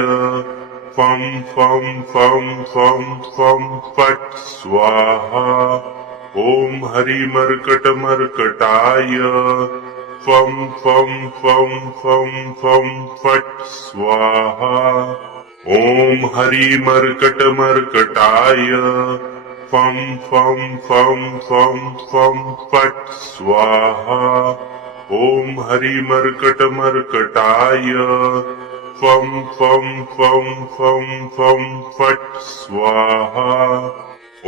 फम फम फम फम फम फट स्वाहा ओम हरि मर्कट मर्कटाय फम फम फम फम फम फट स्वाहा ओम हरि मर्कट मर्कटाय फम फम फम फम फम फट स्वाहा ओम हरि मर्कट मर्कटाय फम फम फम फम फम फट स्वाहा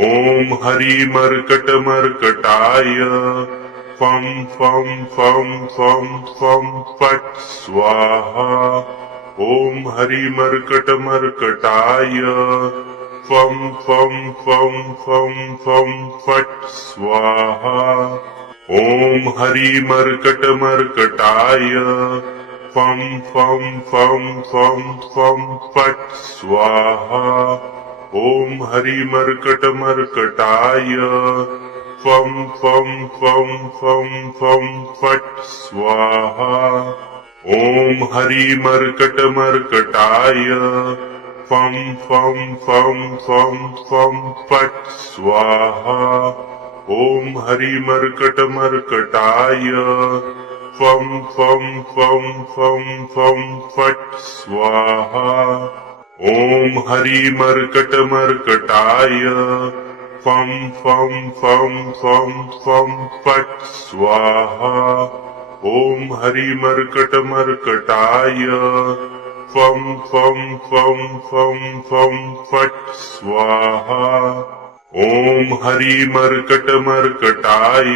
ओम हरि मर्कट मर्कटाय फम फम फम फम फम फट स्वाहा ओम हरि मर्कट मर्कटाय फम फम फम फम फम फट स्वाहा ओम हरि मर्कट मर्कटाय फम फम फम फम फम फट स्वाहा ओम हरि मर्कट मर्कटाय फम फम फम फम फम फट स्वाहा ओम हरि मर्कट मर्कटाय फम फम फम फम फम फट स्वाहा ओम हरि मर्कट मर्कटाय फम फम फम फम फम फट स्वाहा ओम हरि मर्कट मर्कटाय फम फम फम फम फम फट स्वाहा ओम हरि मर्कट मर्कटाय फम फम फम फम फम फट स्वाहा ओम हरि मर्कट मर्कटाय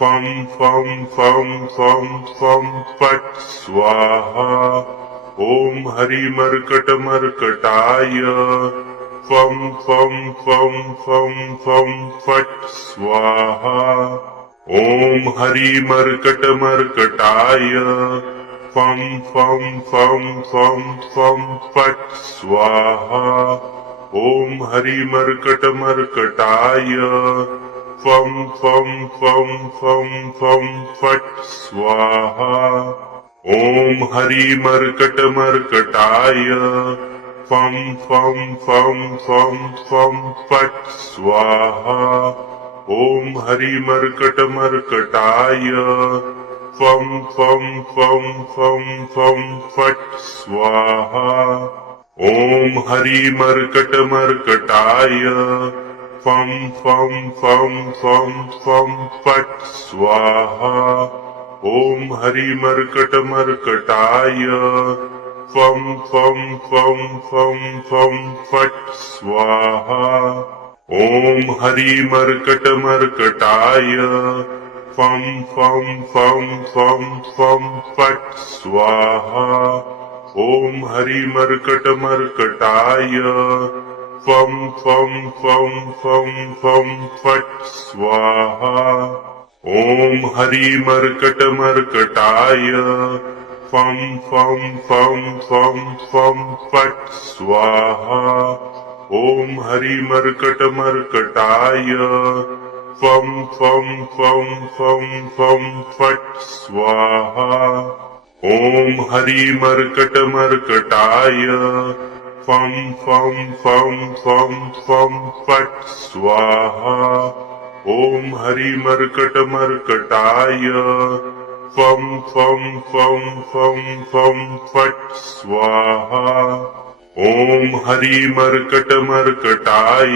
फम फम फम फम फम फट स्वाहा ओम हरि मर्कट मर्कटाय फम फम फम फम फम फट स्वाहा ओम हरि मर्कट मर्कटाय फम फम फम फम फम फट स्वाहा ओम हरि मर्कट मर्कटाय फम फम फम फम फम फट स्वाहा ओम हरि मर्कट मर्कटाय फम फम फम फम फम फट स्वाहा ओम हरि मर्कट मर्कटाय फम फम फम फम फम फट स्वाहा ओम हरि मर्कट मर्कटाय फम फम फम फम फम फट स्वाहा ओम हरि मर्कट मर्कटाय फम फम फम फम फम फट स्वाहा ओम हरि मर्कट मर्कटाय फम फम फम फम फम फट स्वाहा ओम हरि मर्कट मर्कटाय फम फम फम फम फम फट स्वाहा ओम हरि मर्कट मर्कटाय फम फम फम फम फम फट स्वाहा ओम हरि मर्कट मर्कटाय फम फम फम फम फम फट स्वाहा ओम हरि मर्कट मर्कटाय फम फम फम फम फम फट स्वाहा ओम हरि मर्कट मर्कटाय फम फम फम फम फम फट स्वाहा ओम हरि मर्कट मर्कटाय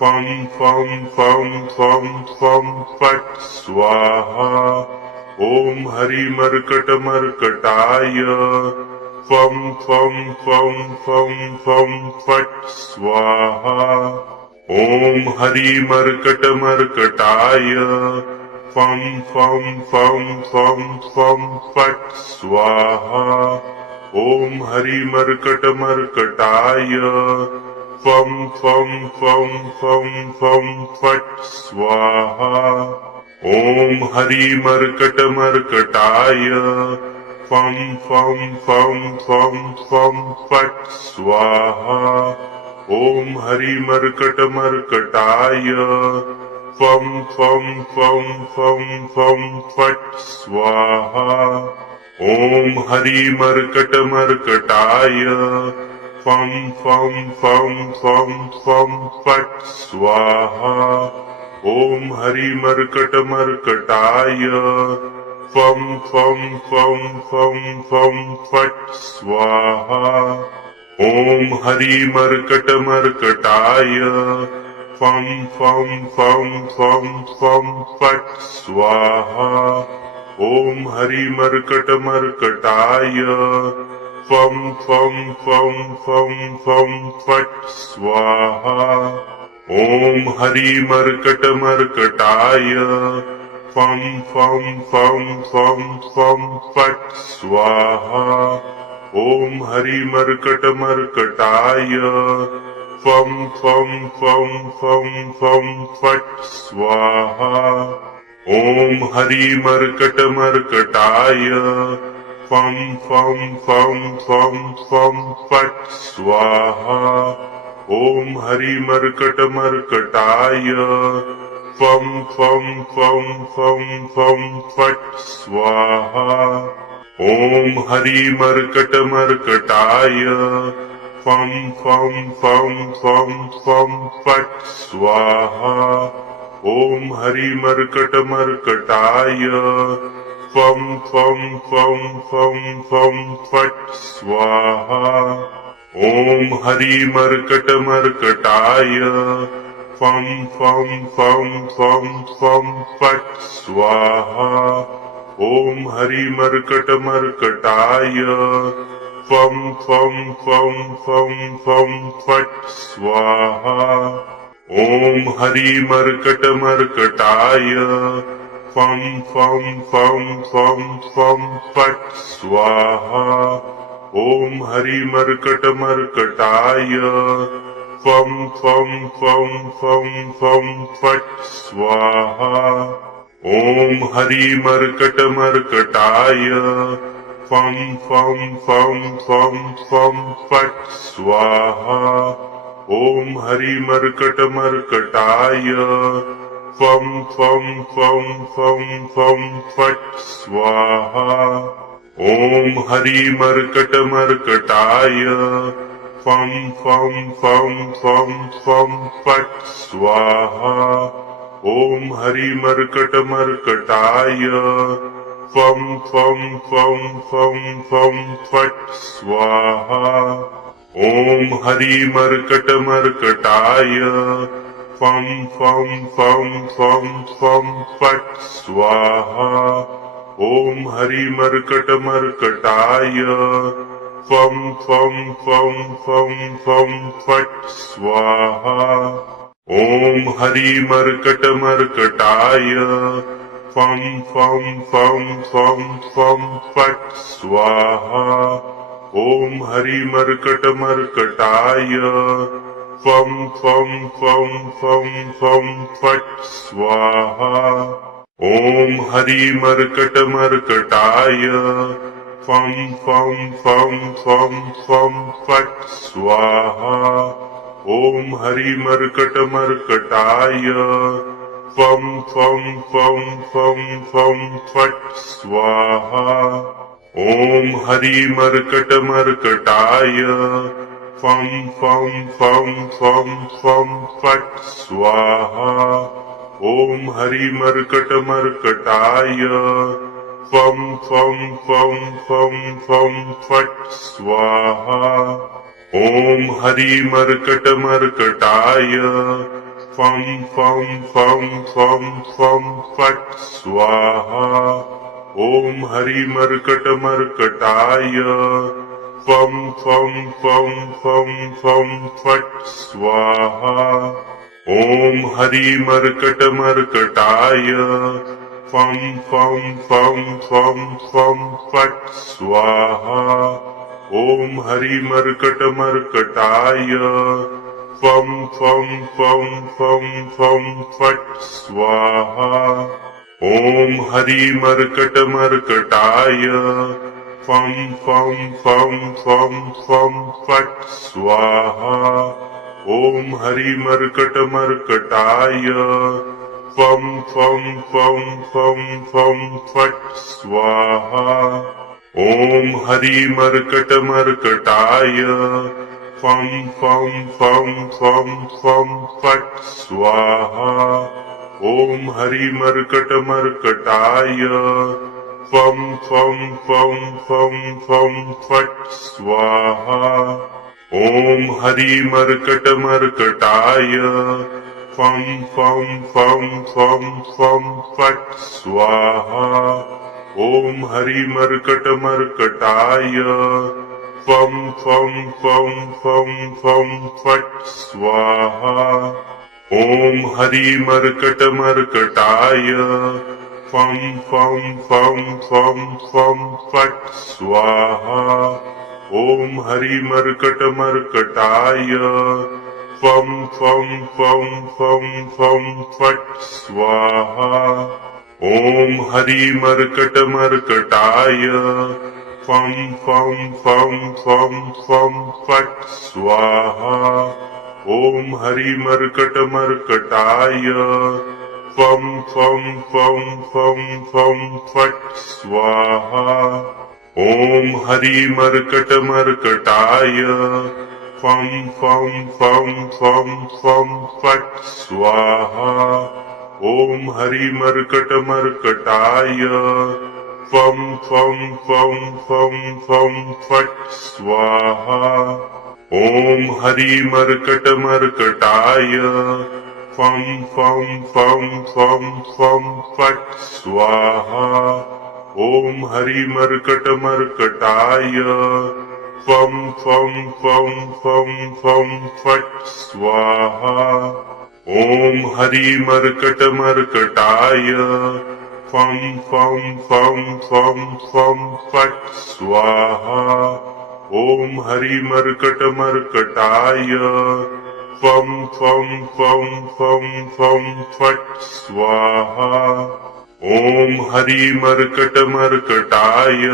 फम फम फम फम फम फट स्वाहा ओम हरि मर्कट मर्कटाय फम फम फम फम फम फट स्वाहा ओम हरि मर्कट मर्कटाय फम फम फम फम फम फट स्वाहा ओम हरि मर्कट मर्कटाय फम फम फम फम फम फट स्वाहा ओम हरि मर्कट मर्कटाय फम फम फम फम फम फट स्वाहा ओम हरि मर्कट मर्कटाय फम फम फम फम फम फट स्वाहा ओम हरि मर्कट मर्कटाय फम फम फम फम फम फट स्वाहा ओम हरि मर्कट मर्कटाय फम फम फम फम फम फट स्वाहा ओम हरि मर्कट मर्कटाय फम फम फम फम फम फट स्वाहा ओम हरि मर्कट मर्कटाय फम फम फम फम फम फट स्वाहा ओम हरि मर्कट मर्कटाय फम फम फम फम फम फट स्वाहा ओम हरि मर्कट मर्कटाय फम फम फम फम फम फट स्वाहा ओम हरि मर्कट मर्कटाय फम फम फम फम फम फट स्वाहा ओम हरि मर्कट मर्कटाय फम फम फम फम फम फट स्वाहा ओम हरि मर्कट मर्कटाय फम फम फम फम फम फट स्वाहा ओम हरि मर्कट मर्कटाय फम फम फम फम फम फट स्वाहा ओम हरि मर्कट मर्कटाय फम फम फम फम फम फट स्वाहा ओम हरि मर्कट मर्कटाय फम फम फम फम फम फट स्वाहा ओम हरि मर्कट मर्कटाय फम फम फम फम फम फट स्वाहा ओम हरि मर्कट मर्कटाय फम फम फम फम फम फट स्वाहा ओम हरि मर्कट मर्कटाय फम फम फम फम फम फट स्वाहा ओम हरि मर्कट मर्कटाय फम फम फम फम फम फट स्वाहा ओम हरि मर्कट मर्कटाय फम फम फम फम फम फट स्वाहा ओम हरि मर्कट मर्कटाय फम फम फम फम फम फट स्वाहा ओम हरि मर्कट मर्कटाय फम फम फम फम फम फट स्वाहा ओम हरि मर्कट मर्कटाय फम फम फम फम फम फट स्वाहा ओम हरि मर्कट मर्कटाय फम फम फम फम फम फट स्वाहा ओम हरि मर्कट मर्कटाय फम फम फम फम फम फट स्वाहा ओम हरि मर्कट मर्कटाय फम फम फम फम फम फट स्वाहा ओम हरि मर्कट मर्कटाय फम फम फम फम फम फट स्वाहा ओम हरि मर्कट मर्कटाय फम फम फम फम फम फट स्वाहा ओम हरि मर्कट मर्कटाय फम फम फम फम फम फट स्वाहा ओम हरि मर्कट मर्कटाय फम फम फम फम फम फट स्वाहा ओम हरि मर्कट मर्कटाय फम फम फम फम फम फट स्वाहा ओम हरि मर्कट मर्कटाय फम फम फम फम फम फट स्वाहा ओम हरि मर्कट मर्कटाय फम फम फम फम फम फट स्वाहा ओम हरि मर्कट मर्कटाय फम फम फम फम फम फट स्वाहा ओम हरि मर्कट मर्कटाय फम फम फम फम फम फट स्वाहा ओम हरि मर्कट मर्कटाय फम फम फम फम फम फट स्वाहा ओम हरि मर्कट मर्कटाय फम फम फम फम फम फट स्वाहा ओम हरि मर्कट मर्कटाय फम फम फम फम फम फट स्वाहा ओम हरि मर्कट मर्कटाय फम फम फम फम फम फट स्वाहा ओम हरि मर्कट मर्कटाय फम फम फम फम फम फट स्वाहा ओम हरि मर्कट मर्कटाय फम फम फम फम फम फट स्वाहा ओम हरि मर्कट मर्कटाय फम फम फम फम फम फट स्वाहा ओम हरि मर्कट मर्कटाय फम फम फम फम फम फट स्वाहा ओम हरि मर्कट मर्कटाय फम फम फम फम फम फट स्वाहा ओम हरि मर्कट मर्कटाय फम फम फम फम फम फट स्वाहा ओम हरि मर्कट मर्कटाय फम फम फम फम फम फट स्वाहा ओम हरि मर्कट मर्कटाय फम फम फम फम फम फट स्वाहा ओम हरि मर्कट मर्कटाय फम फम फम फम फम फट स्वाहा ओम हरि मर्कट मर्कटाय फम फम फम फम फम फट स्वाहा ओम हरि मर्कट मर्कटाय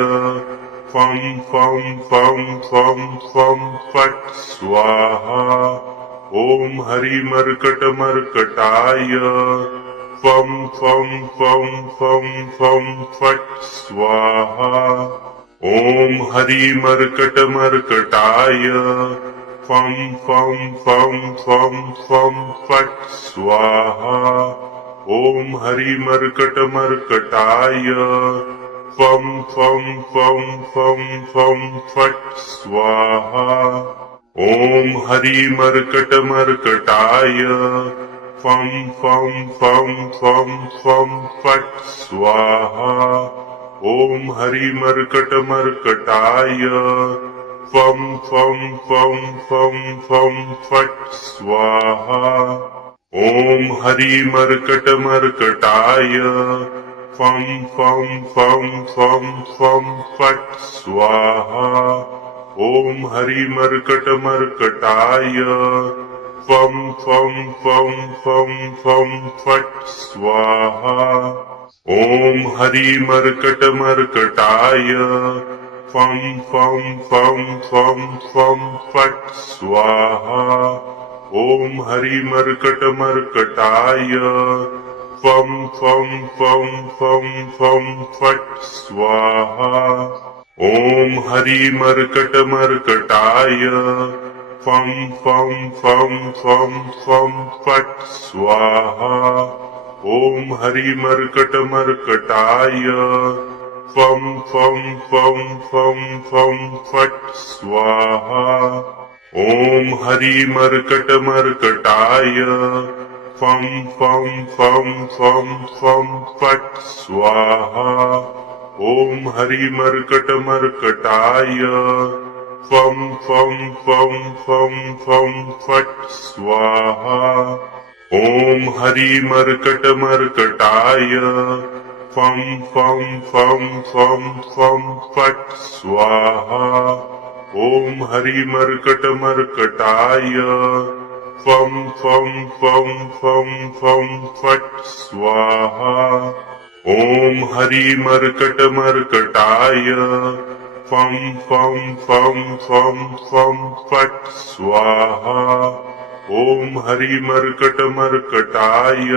फम फम फम फम फम फट स्वाहा ओम हरि मर्कट मर्कटाय फम फम फम फम फम फट स्वाहा ओम हरि मर्कट मर्कटाय फम फम फम फम फम फट स्वाहा ओम हरि मर्कट मर्कटाय फम फम फम फम फम फट स्वाहा ओम हरि मर्कट मर्कटाय फम फम फम फम फम फट स्वाहा ओम हरि मर्कट मर्कटाय फम फम फम फम फम फट स्वाहा ओम हरि मर्कट मर्कटाय फम फम फम फम फम फट स्वाहा ओम हरि मर्कट मर्कटाय फम फम फम फम फम फट स्वाहा ओम हरि मर्कट मर्कटाय फम फम फम फम फम फट स्वाहा ओम हरि मर्कट मर्कटाय फम फम फम फम फम फट स्वाहा ओम हरि मर्कट मर्कटाय फम फम फम फम फम फट स्वाहा ओम हरि मर्कट मर्कटाय फम फम फम फम फम फट स्वाहा ओम हरि मर्कट मर्कटाय फम फम फम फम फम फट स्वाहा ओम हरि मर्कट मर्कटाय फम फम फम फम फम फट स्वाहा ओम हरि मर्कट मर्कटाय फम फम फम फम फम फट स्वाहा ओम हरि मर्कट मर्कटाय फम फम फम फम फम फट स्वाहा ओम हरि मर्कट मर्कटाय फम फम फम फम फम फट स्वाहा ओम हरि मर्कट मर्कटाय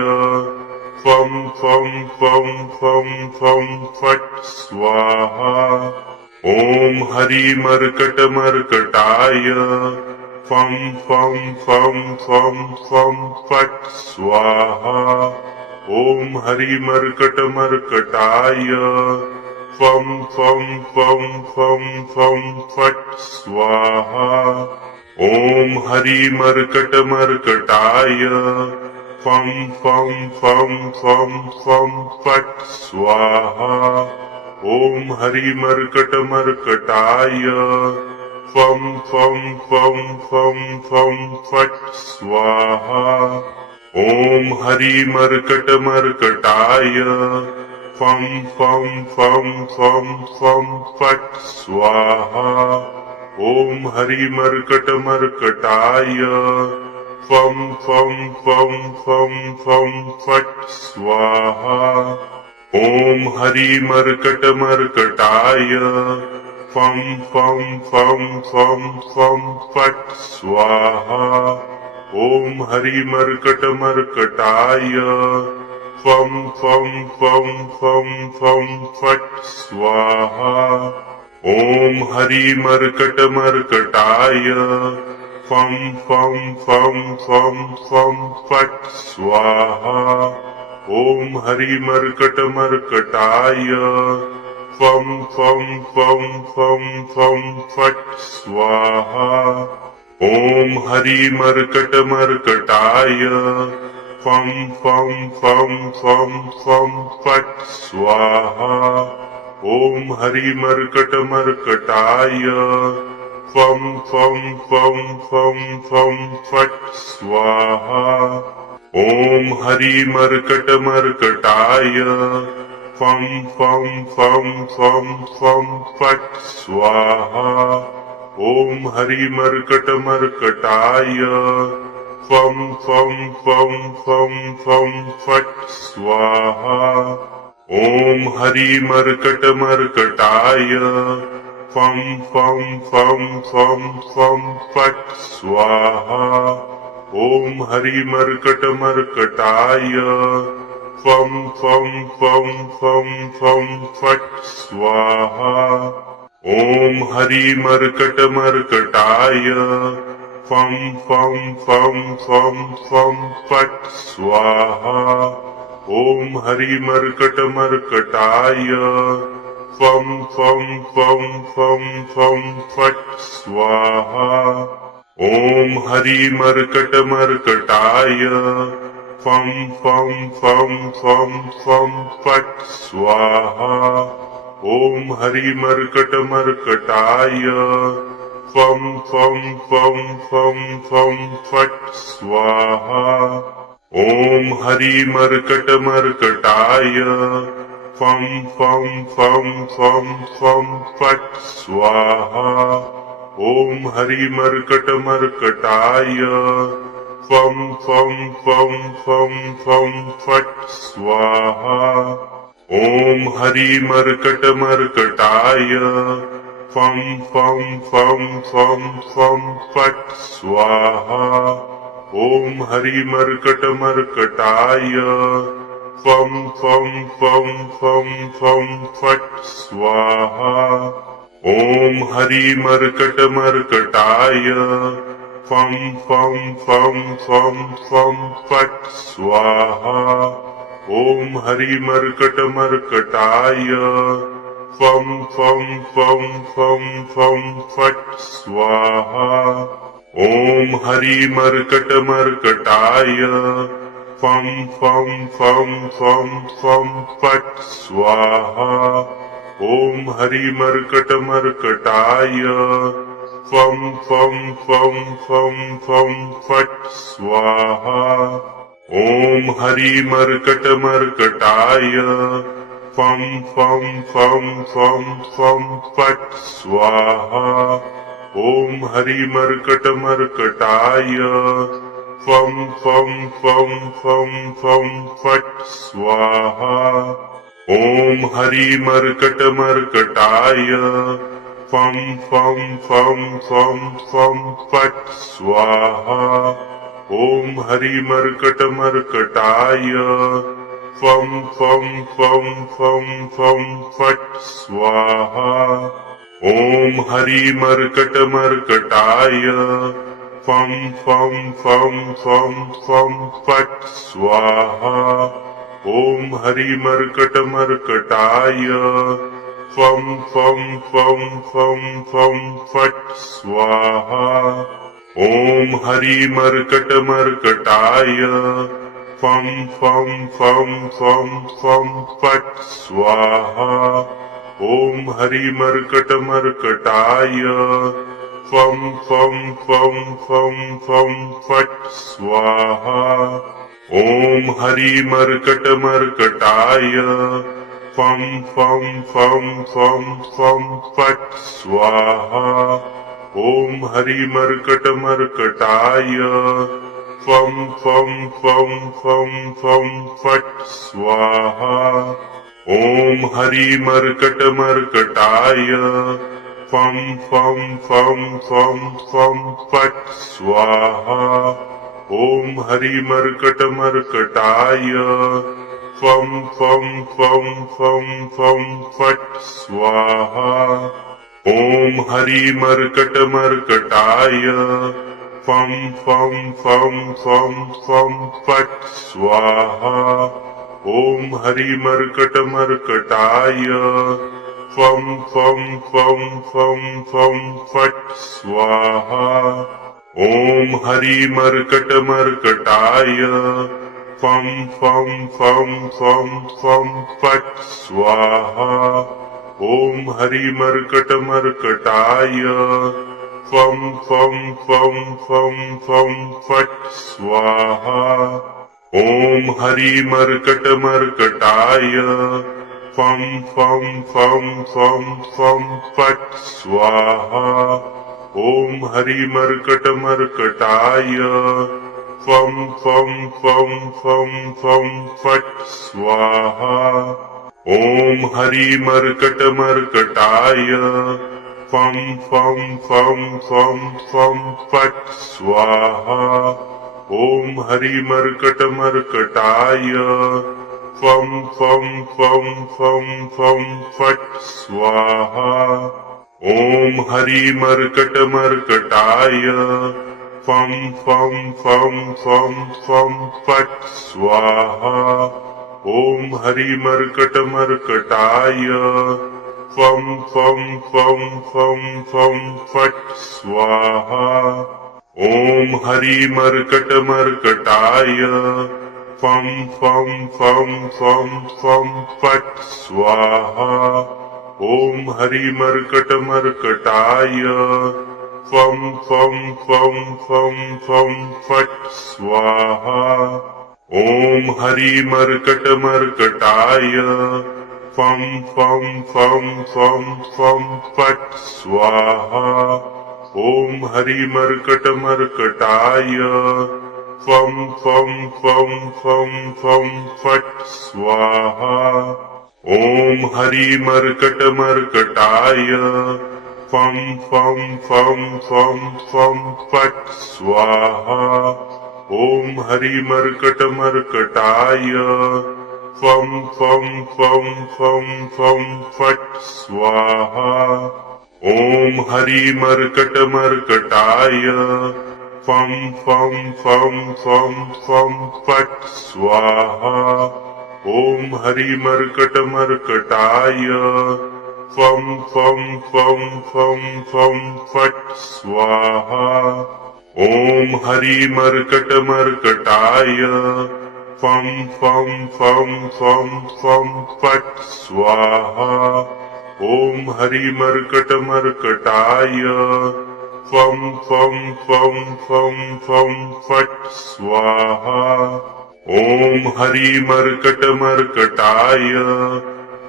फम फम फम फम फम फट स्वाहा ओम हरि मर्कट मर्कटाय फम फम फम फम फम फट स्वाहा ओम हरि मर्कट मर्कटाय फम फम फम फम फम फट स्वाहा ओम हरि मर्कट मर्कटाय फम फम फम फम फम फट स्वाहा ओम हरि मर्कट मर्कटाय फम फम फम फम फम फट स्वाहा ओम हरि मर्कट मर्कटाय फम फम फम फम फम फट स्वाहा ओम हरि मर्कट मर्कटाय फम फम फम फम फम फट स्वाहा ओम हरि मर्कट मर्कटाय फम फम फम फम फम फट स्वाहा ओम हरि मर्कट मर्कटाय फम फम फम फम फम फट स्वाहा ओम हरि मर्कट मर्कटाय फम फम फम फम फम फट स्वाहा ओम हरि मर्कट मर्कटाय फम फम फम फम फम फट स्वाहा ओम हरि मर्कट मर्कटाय फम फम फम फम फम फट स्वाहा ओम हरि मर्कट मर्कटाय फम फम फम फम फम फट स्वाहा ओम हरि मर्कट मर्कटाय फम फम फम फम फम फट स्वाहा ओम हरि मर्कट मर्कटाय फम फम फम फम फम फट स्वाहा ओम हरि मर्कट मर्कटाय फम फम फम फम फम फट स्वाहा ओम हरि मर्कट मर्कटाय फम फम फम फम फम फट स्वाहा ओम हरि मर्कट मर्कटाय फम फम फम फम फम फट स्वाहा ओम हरि मर्कट मर्कटाय फम फम फम फम फम फट स्वाहा ओम हरि मर्कट मर्कटाय फम फम फम फम फम फट स्वाहा ओम हरि मर्कट मर्कटाय फम फम फम फम फम फट स्वाहा ओम हरि मर्कट मर्कटाय फम फम फम फम फम फट स्वाहा ओम हरि मर्कट मर्कटाय फम फम फम फम फम फट स्वाहा ओम हरि मर्कट मर्कटाय फम फम फम फम फम फट स्वाहा ओम हरि मर्कट मर्कटाय फम फम फम फम फम फट स्वाहा ओम हरि मर्कट मर्कटाय फम फम फम फम फम फट स्वाहा ओम हरि मर्कट मर्कटाय फम फम फम फम फम फट स्वाहा ओम हरि मर्कट मर्कटाय फम फम फम फम फम फट स्वाहा ओम हरि मर्कट मर्कटाय फम फम फम फम फम फट स्वाहा ओम हरि मर्कट मर्कटाय फम फम फम फम फम फट स्वाहा ओम हरि मर्कट मर्कटाय फम फम फम फम फम फट स्वाहा ओम हरि मर्कट मर्कटाय फम फम फम फम फम फट स्वाहा ओम हरि मर्कट मर्कटाय फम फम फम फम फम फट स्वाहा ओम हरि मर्कट मर्कटाय फम फम फम फम फम फट स्वाहा ओम हरि मर्कट मर्कटाय फम फम फम फम फम फट स्वाहा ओम हरि मर्कट मर्कटाय फम फम फम फम फम फट स्वाहा ओम हरि मर्कट मर्कटाय फम फम फम फम फम फट स्वाहा ओम हरि मर्कट मर्कटाय फम फम फम फम फम फट स्वाहा ओम हरि मर्कट मर्कटाय फम फम फम फम फम फट स्वाहा ओम हरि मर्कट मर्कटाय फम फम फम फम फम फट स्वाहा ओम हरि मर्कट मर्कटाय फम फम फम फम फम फट स्वाहा ओम हरि मर्कट मर्कटाय फम फम फम फम फम फट स्वाहा ओम हरि मर्कट मर्कटाय फम फम फम फम फम फट स्वाहा ओम हरि मर्कट मर्कटाय फम फम फम फम फम फट स्वाहा ओम हरि मर्कट मर्कटाय फम फम फम फम फम फट स्वाहा ओम हरि मर्कट मर्कटाय फम फम फम फम फम फट स्वाहा ओम हरि मर्कट मर्कटाय फम फम फम फम फम फट स्वाहा ओम हरि मर्कट मर्कटाय फम फम फम फम फम फट स्वाहा ओम हरि मर्कट मर्कटाय फम फम फम फम फम फट स्वाहा ओम हरि मर्कट मर्कटाय फम फम फम फम फम फट स्वाहा ओम हरि मर्कट मर्कटाय फम फम फम फम फम फट स्वाहा ओम हरि मर्कट मर्कटाय फम फम फम फम फम फट स्वाहा ओम हरि मर्कट मर्कटाय फम फम फम फम फम फट स्वाहा ओम हरि मर्कट मर्कटाय फम फम फम फम फम फट स्वाहा ओम हरि मर्कट मर्कटाय फम फम फम फम फम फट स्वाहा ओम हरि मर्कट मर्कटाय फम फम फम फम फम फट स्वाहा ओम हरि मर्कट मर्कटाय फम फम फम फम फम फट स्वाहा ओम हरि मर्कट मर्कटाय फम फम फम फम फम फट स्वाहा ओम हरि मर्कट मर्कटाय फम फम फम फम फम फट स्वाहा ओम हरि मर्कट मर्कटाय फम फम फम फम फम फट स्वाहा ओम हरि मर्कट मर्कटाय फम फम फम फम फम फट स्वाहा ओम हरि मर्कट मर्कटाय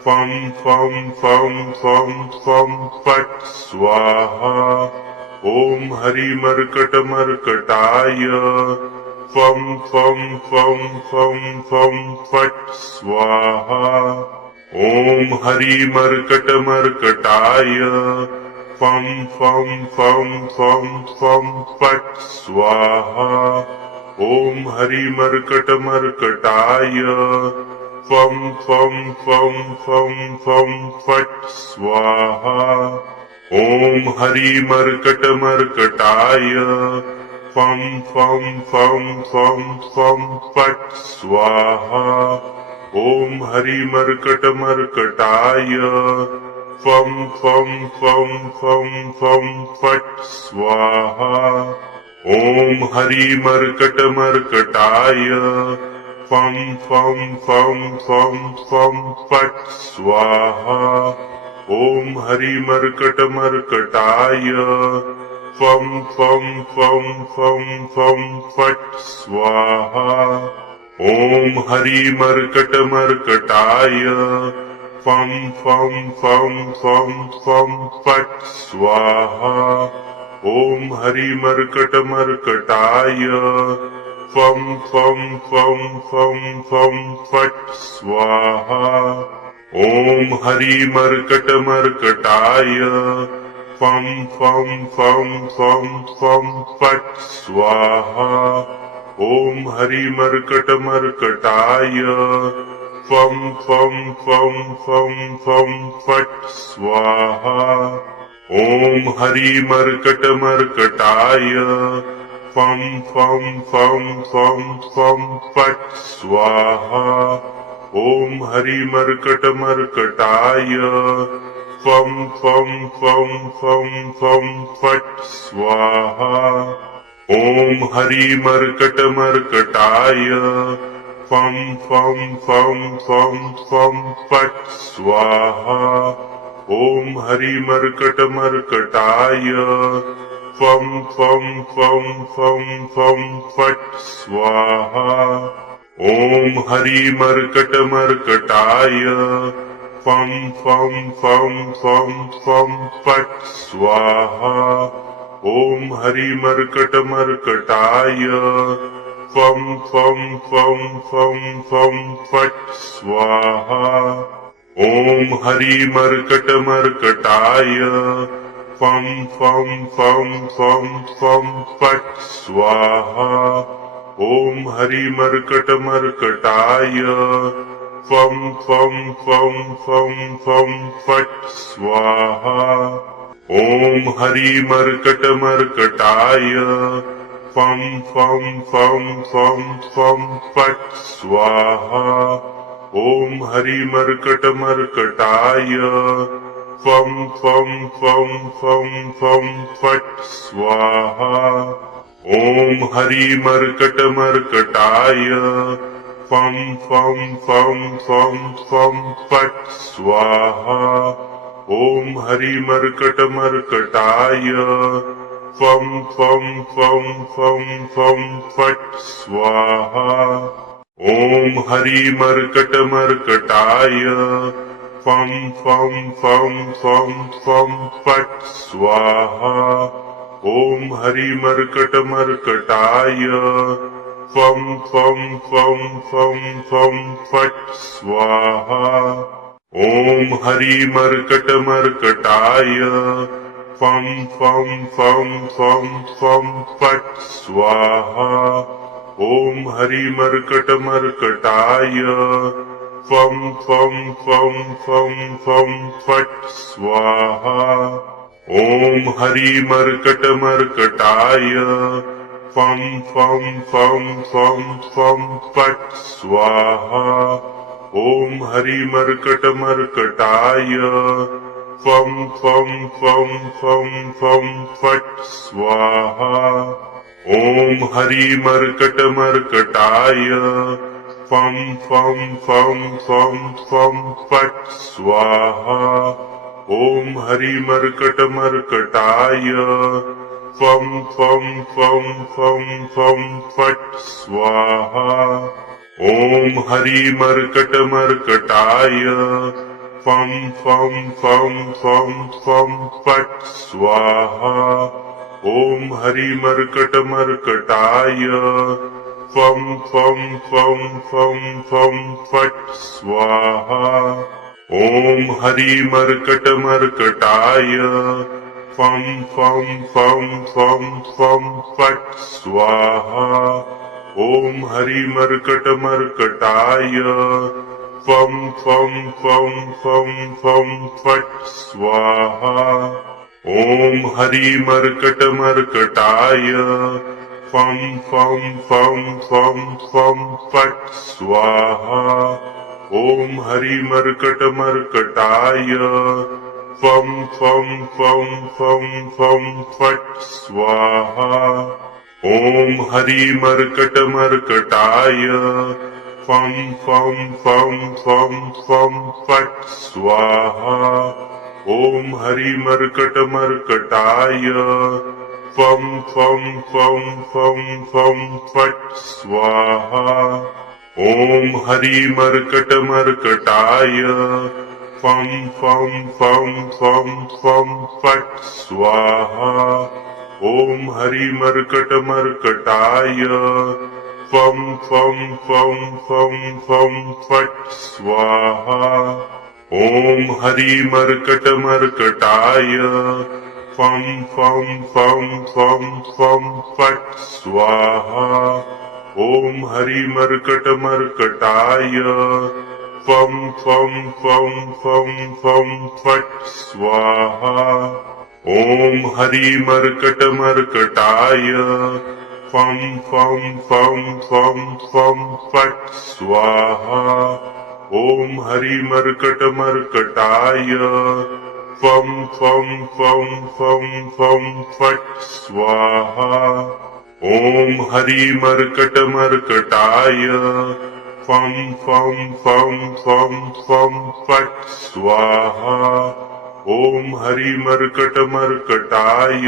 फम फम फम फम फम फट स्वाहा ओम हरि मर्कट मर्कटाय फम फम फम फम फम फट स्वाहा ओम हरि मर्कट मर्कटाय फम फम फम फम फम फट स्वाहा ओम हरि मर्कट मर्कटाय फम फम फम फम फम फट स्वाहा ओम हरि मर्कट मर्कटाय फम फम फम फम फम फट स्वाहा ओम हरि मर्कट मर्कटाय फम फम फम फम फम फट स्वाहा ओम हरि मर्कट मर्कटाय फम फम फम फम फम फट स्वाहा ओम हरि मर्कट मर्कटाय फम फम फम फम फम फट स्वाहा। ओम हरि मर्कट मर्कटाय फम फम फम फम फम फट स्वाहा। ओम हरि मर्कट मर्कटाय फम फम फम फम फम फट स्वाहा। ओम हरि मर्कट मर्कटाय फम फम फम फम फम फट स्वाहा। ओम हरि मर्कट मर्कटाय फम फम फम फम फम फट स्वाहा। ओम हरि मर्कट मर्कटाय फम फम फम फम फम फट स्वाहा। ओम हरि मर्कट मर्कटाय फम फम फम फम फम फट स्वाहा। ओम हरि मर्कट मर्कटाय फम फम फम फम फम फट स्वाहा। ओम हरि मर्कट मर्कटाय फम फम फम फम फम फट स्वाहा। ओम हरि मर्कट मर्कटाय फम फम फम फम फम फट स्वाहा। ओम हरि मर्कट मर्कटाय फम फम फम फम फम फट स्वाहा। ओम हरि मर्कट मर्कटाय फम फम फम फम फम फट स्वाहा। ओम हरि मर्कट मर्कटाय फम फम फम फम फम फट स्वाहा। ओम हरि मर्कट मर्कटाय फम फम फम फम फम फट स्वाहा। ओम हरि मर्कट मर्कटाय फम फम फम फम फम फट स्वाहा। ओम हरि मर्कट मर्कटाय फम फम फम फम फम फट स्वाहा। ओम हरि मर्कट मर्कटाय फम फम फम फम फम फट स्वाहा। ओम हरि मर्कट मर्कटाय फम फम फम फम फम फट स्वाहा। ओम हरि मर्कट मर्कटाय फम फम फम फम फम फट स्वाहा। ओम हरि मर्कट मर्कटाय फम फम फम फम फम फट स्वाहा। ओम हरि मर्कट मर्कटाय फम फम फम फम फम फट स्वाहा। ओम हरि मर्कट मर्कटाय फम फम फम फम फम फट स्वाहा। ओम हरि मर्कट मर्कटाय फम फम फम फम फम फट स्वाहा। ओम हरि मर्कट मर्कटाय फम फम फम फम फम फट स्वाहा। ओम हरि मर्कट मर्कटाय फम फम फम फम फम फट स्वाहा। ओम हरि मर्कट मर्कटाय फम फम फम फम फम फट स्वाहा। ओम हरि मर्कट मर्कटाय फम फम फम फम फम फट स्वाहा। ओम हरि मर्कट मर्कटाय फम फम फम फम फम फट स्वाहा। ओम हरि मर्कट मर्कटाय फम फम फम फम फम फट स्वाहा। ओम हरि मर्कट मर्कटाय फम फम फम फम फम फट स्वाहा। ओम हरि मर्कट मर्कटाय फम फम फम फम फम फट स्वाहा। ओम हरि मर्कट मर्कटाय फम फम फम फम फम फट स्वाहा। ओम हरि मर्कट मर्कटाय फम फम फम फम फम फट स्वाहा ओम हरि मर्कट मर्कटाय फम फम फम फम फम फट स्वाहा ओम हरि मर्कट मर्कटाय फम फम फम फम फम फट स्वाहा ओम हरि मर्कट मर्कटाय फम फम फम फम फम फट स्वाहा ओम हरि मर्कट मर्कटाय फम फम फम फम फम फट स्वाहा ओम हरि मर्कट मर्कटाय फम फम फम फम फम फट स्वाहा ओम हरि मर्कट मर्कटाय फम फम फम फम फम फट स्वाहा ओम हरि मर्कट मर्कटाय फम फम फम फम फम फट स्वाहा ओम हरि मर्कट मर्कटाय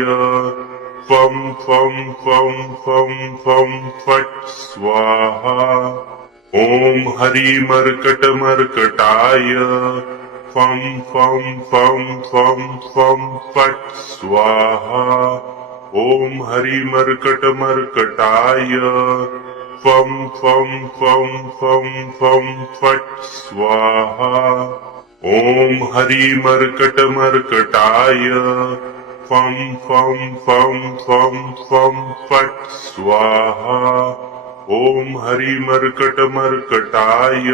फम फम फम फम फम फट स्वाहा ओम हरि मर्कट मर्कटाय फम फम फम फम फम फट स्वाहा ओम हरि मर्कट मर्कटाय फम फम फम फम फम फट स्वाहा ओम हरि मर्कट मर्कटाय फम फम फम फम फम फट स्वाहा ओम हरि मर्कट मर्कटाय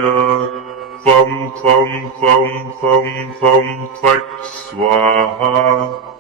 फम फम फम फम फम फट स्वाहा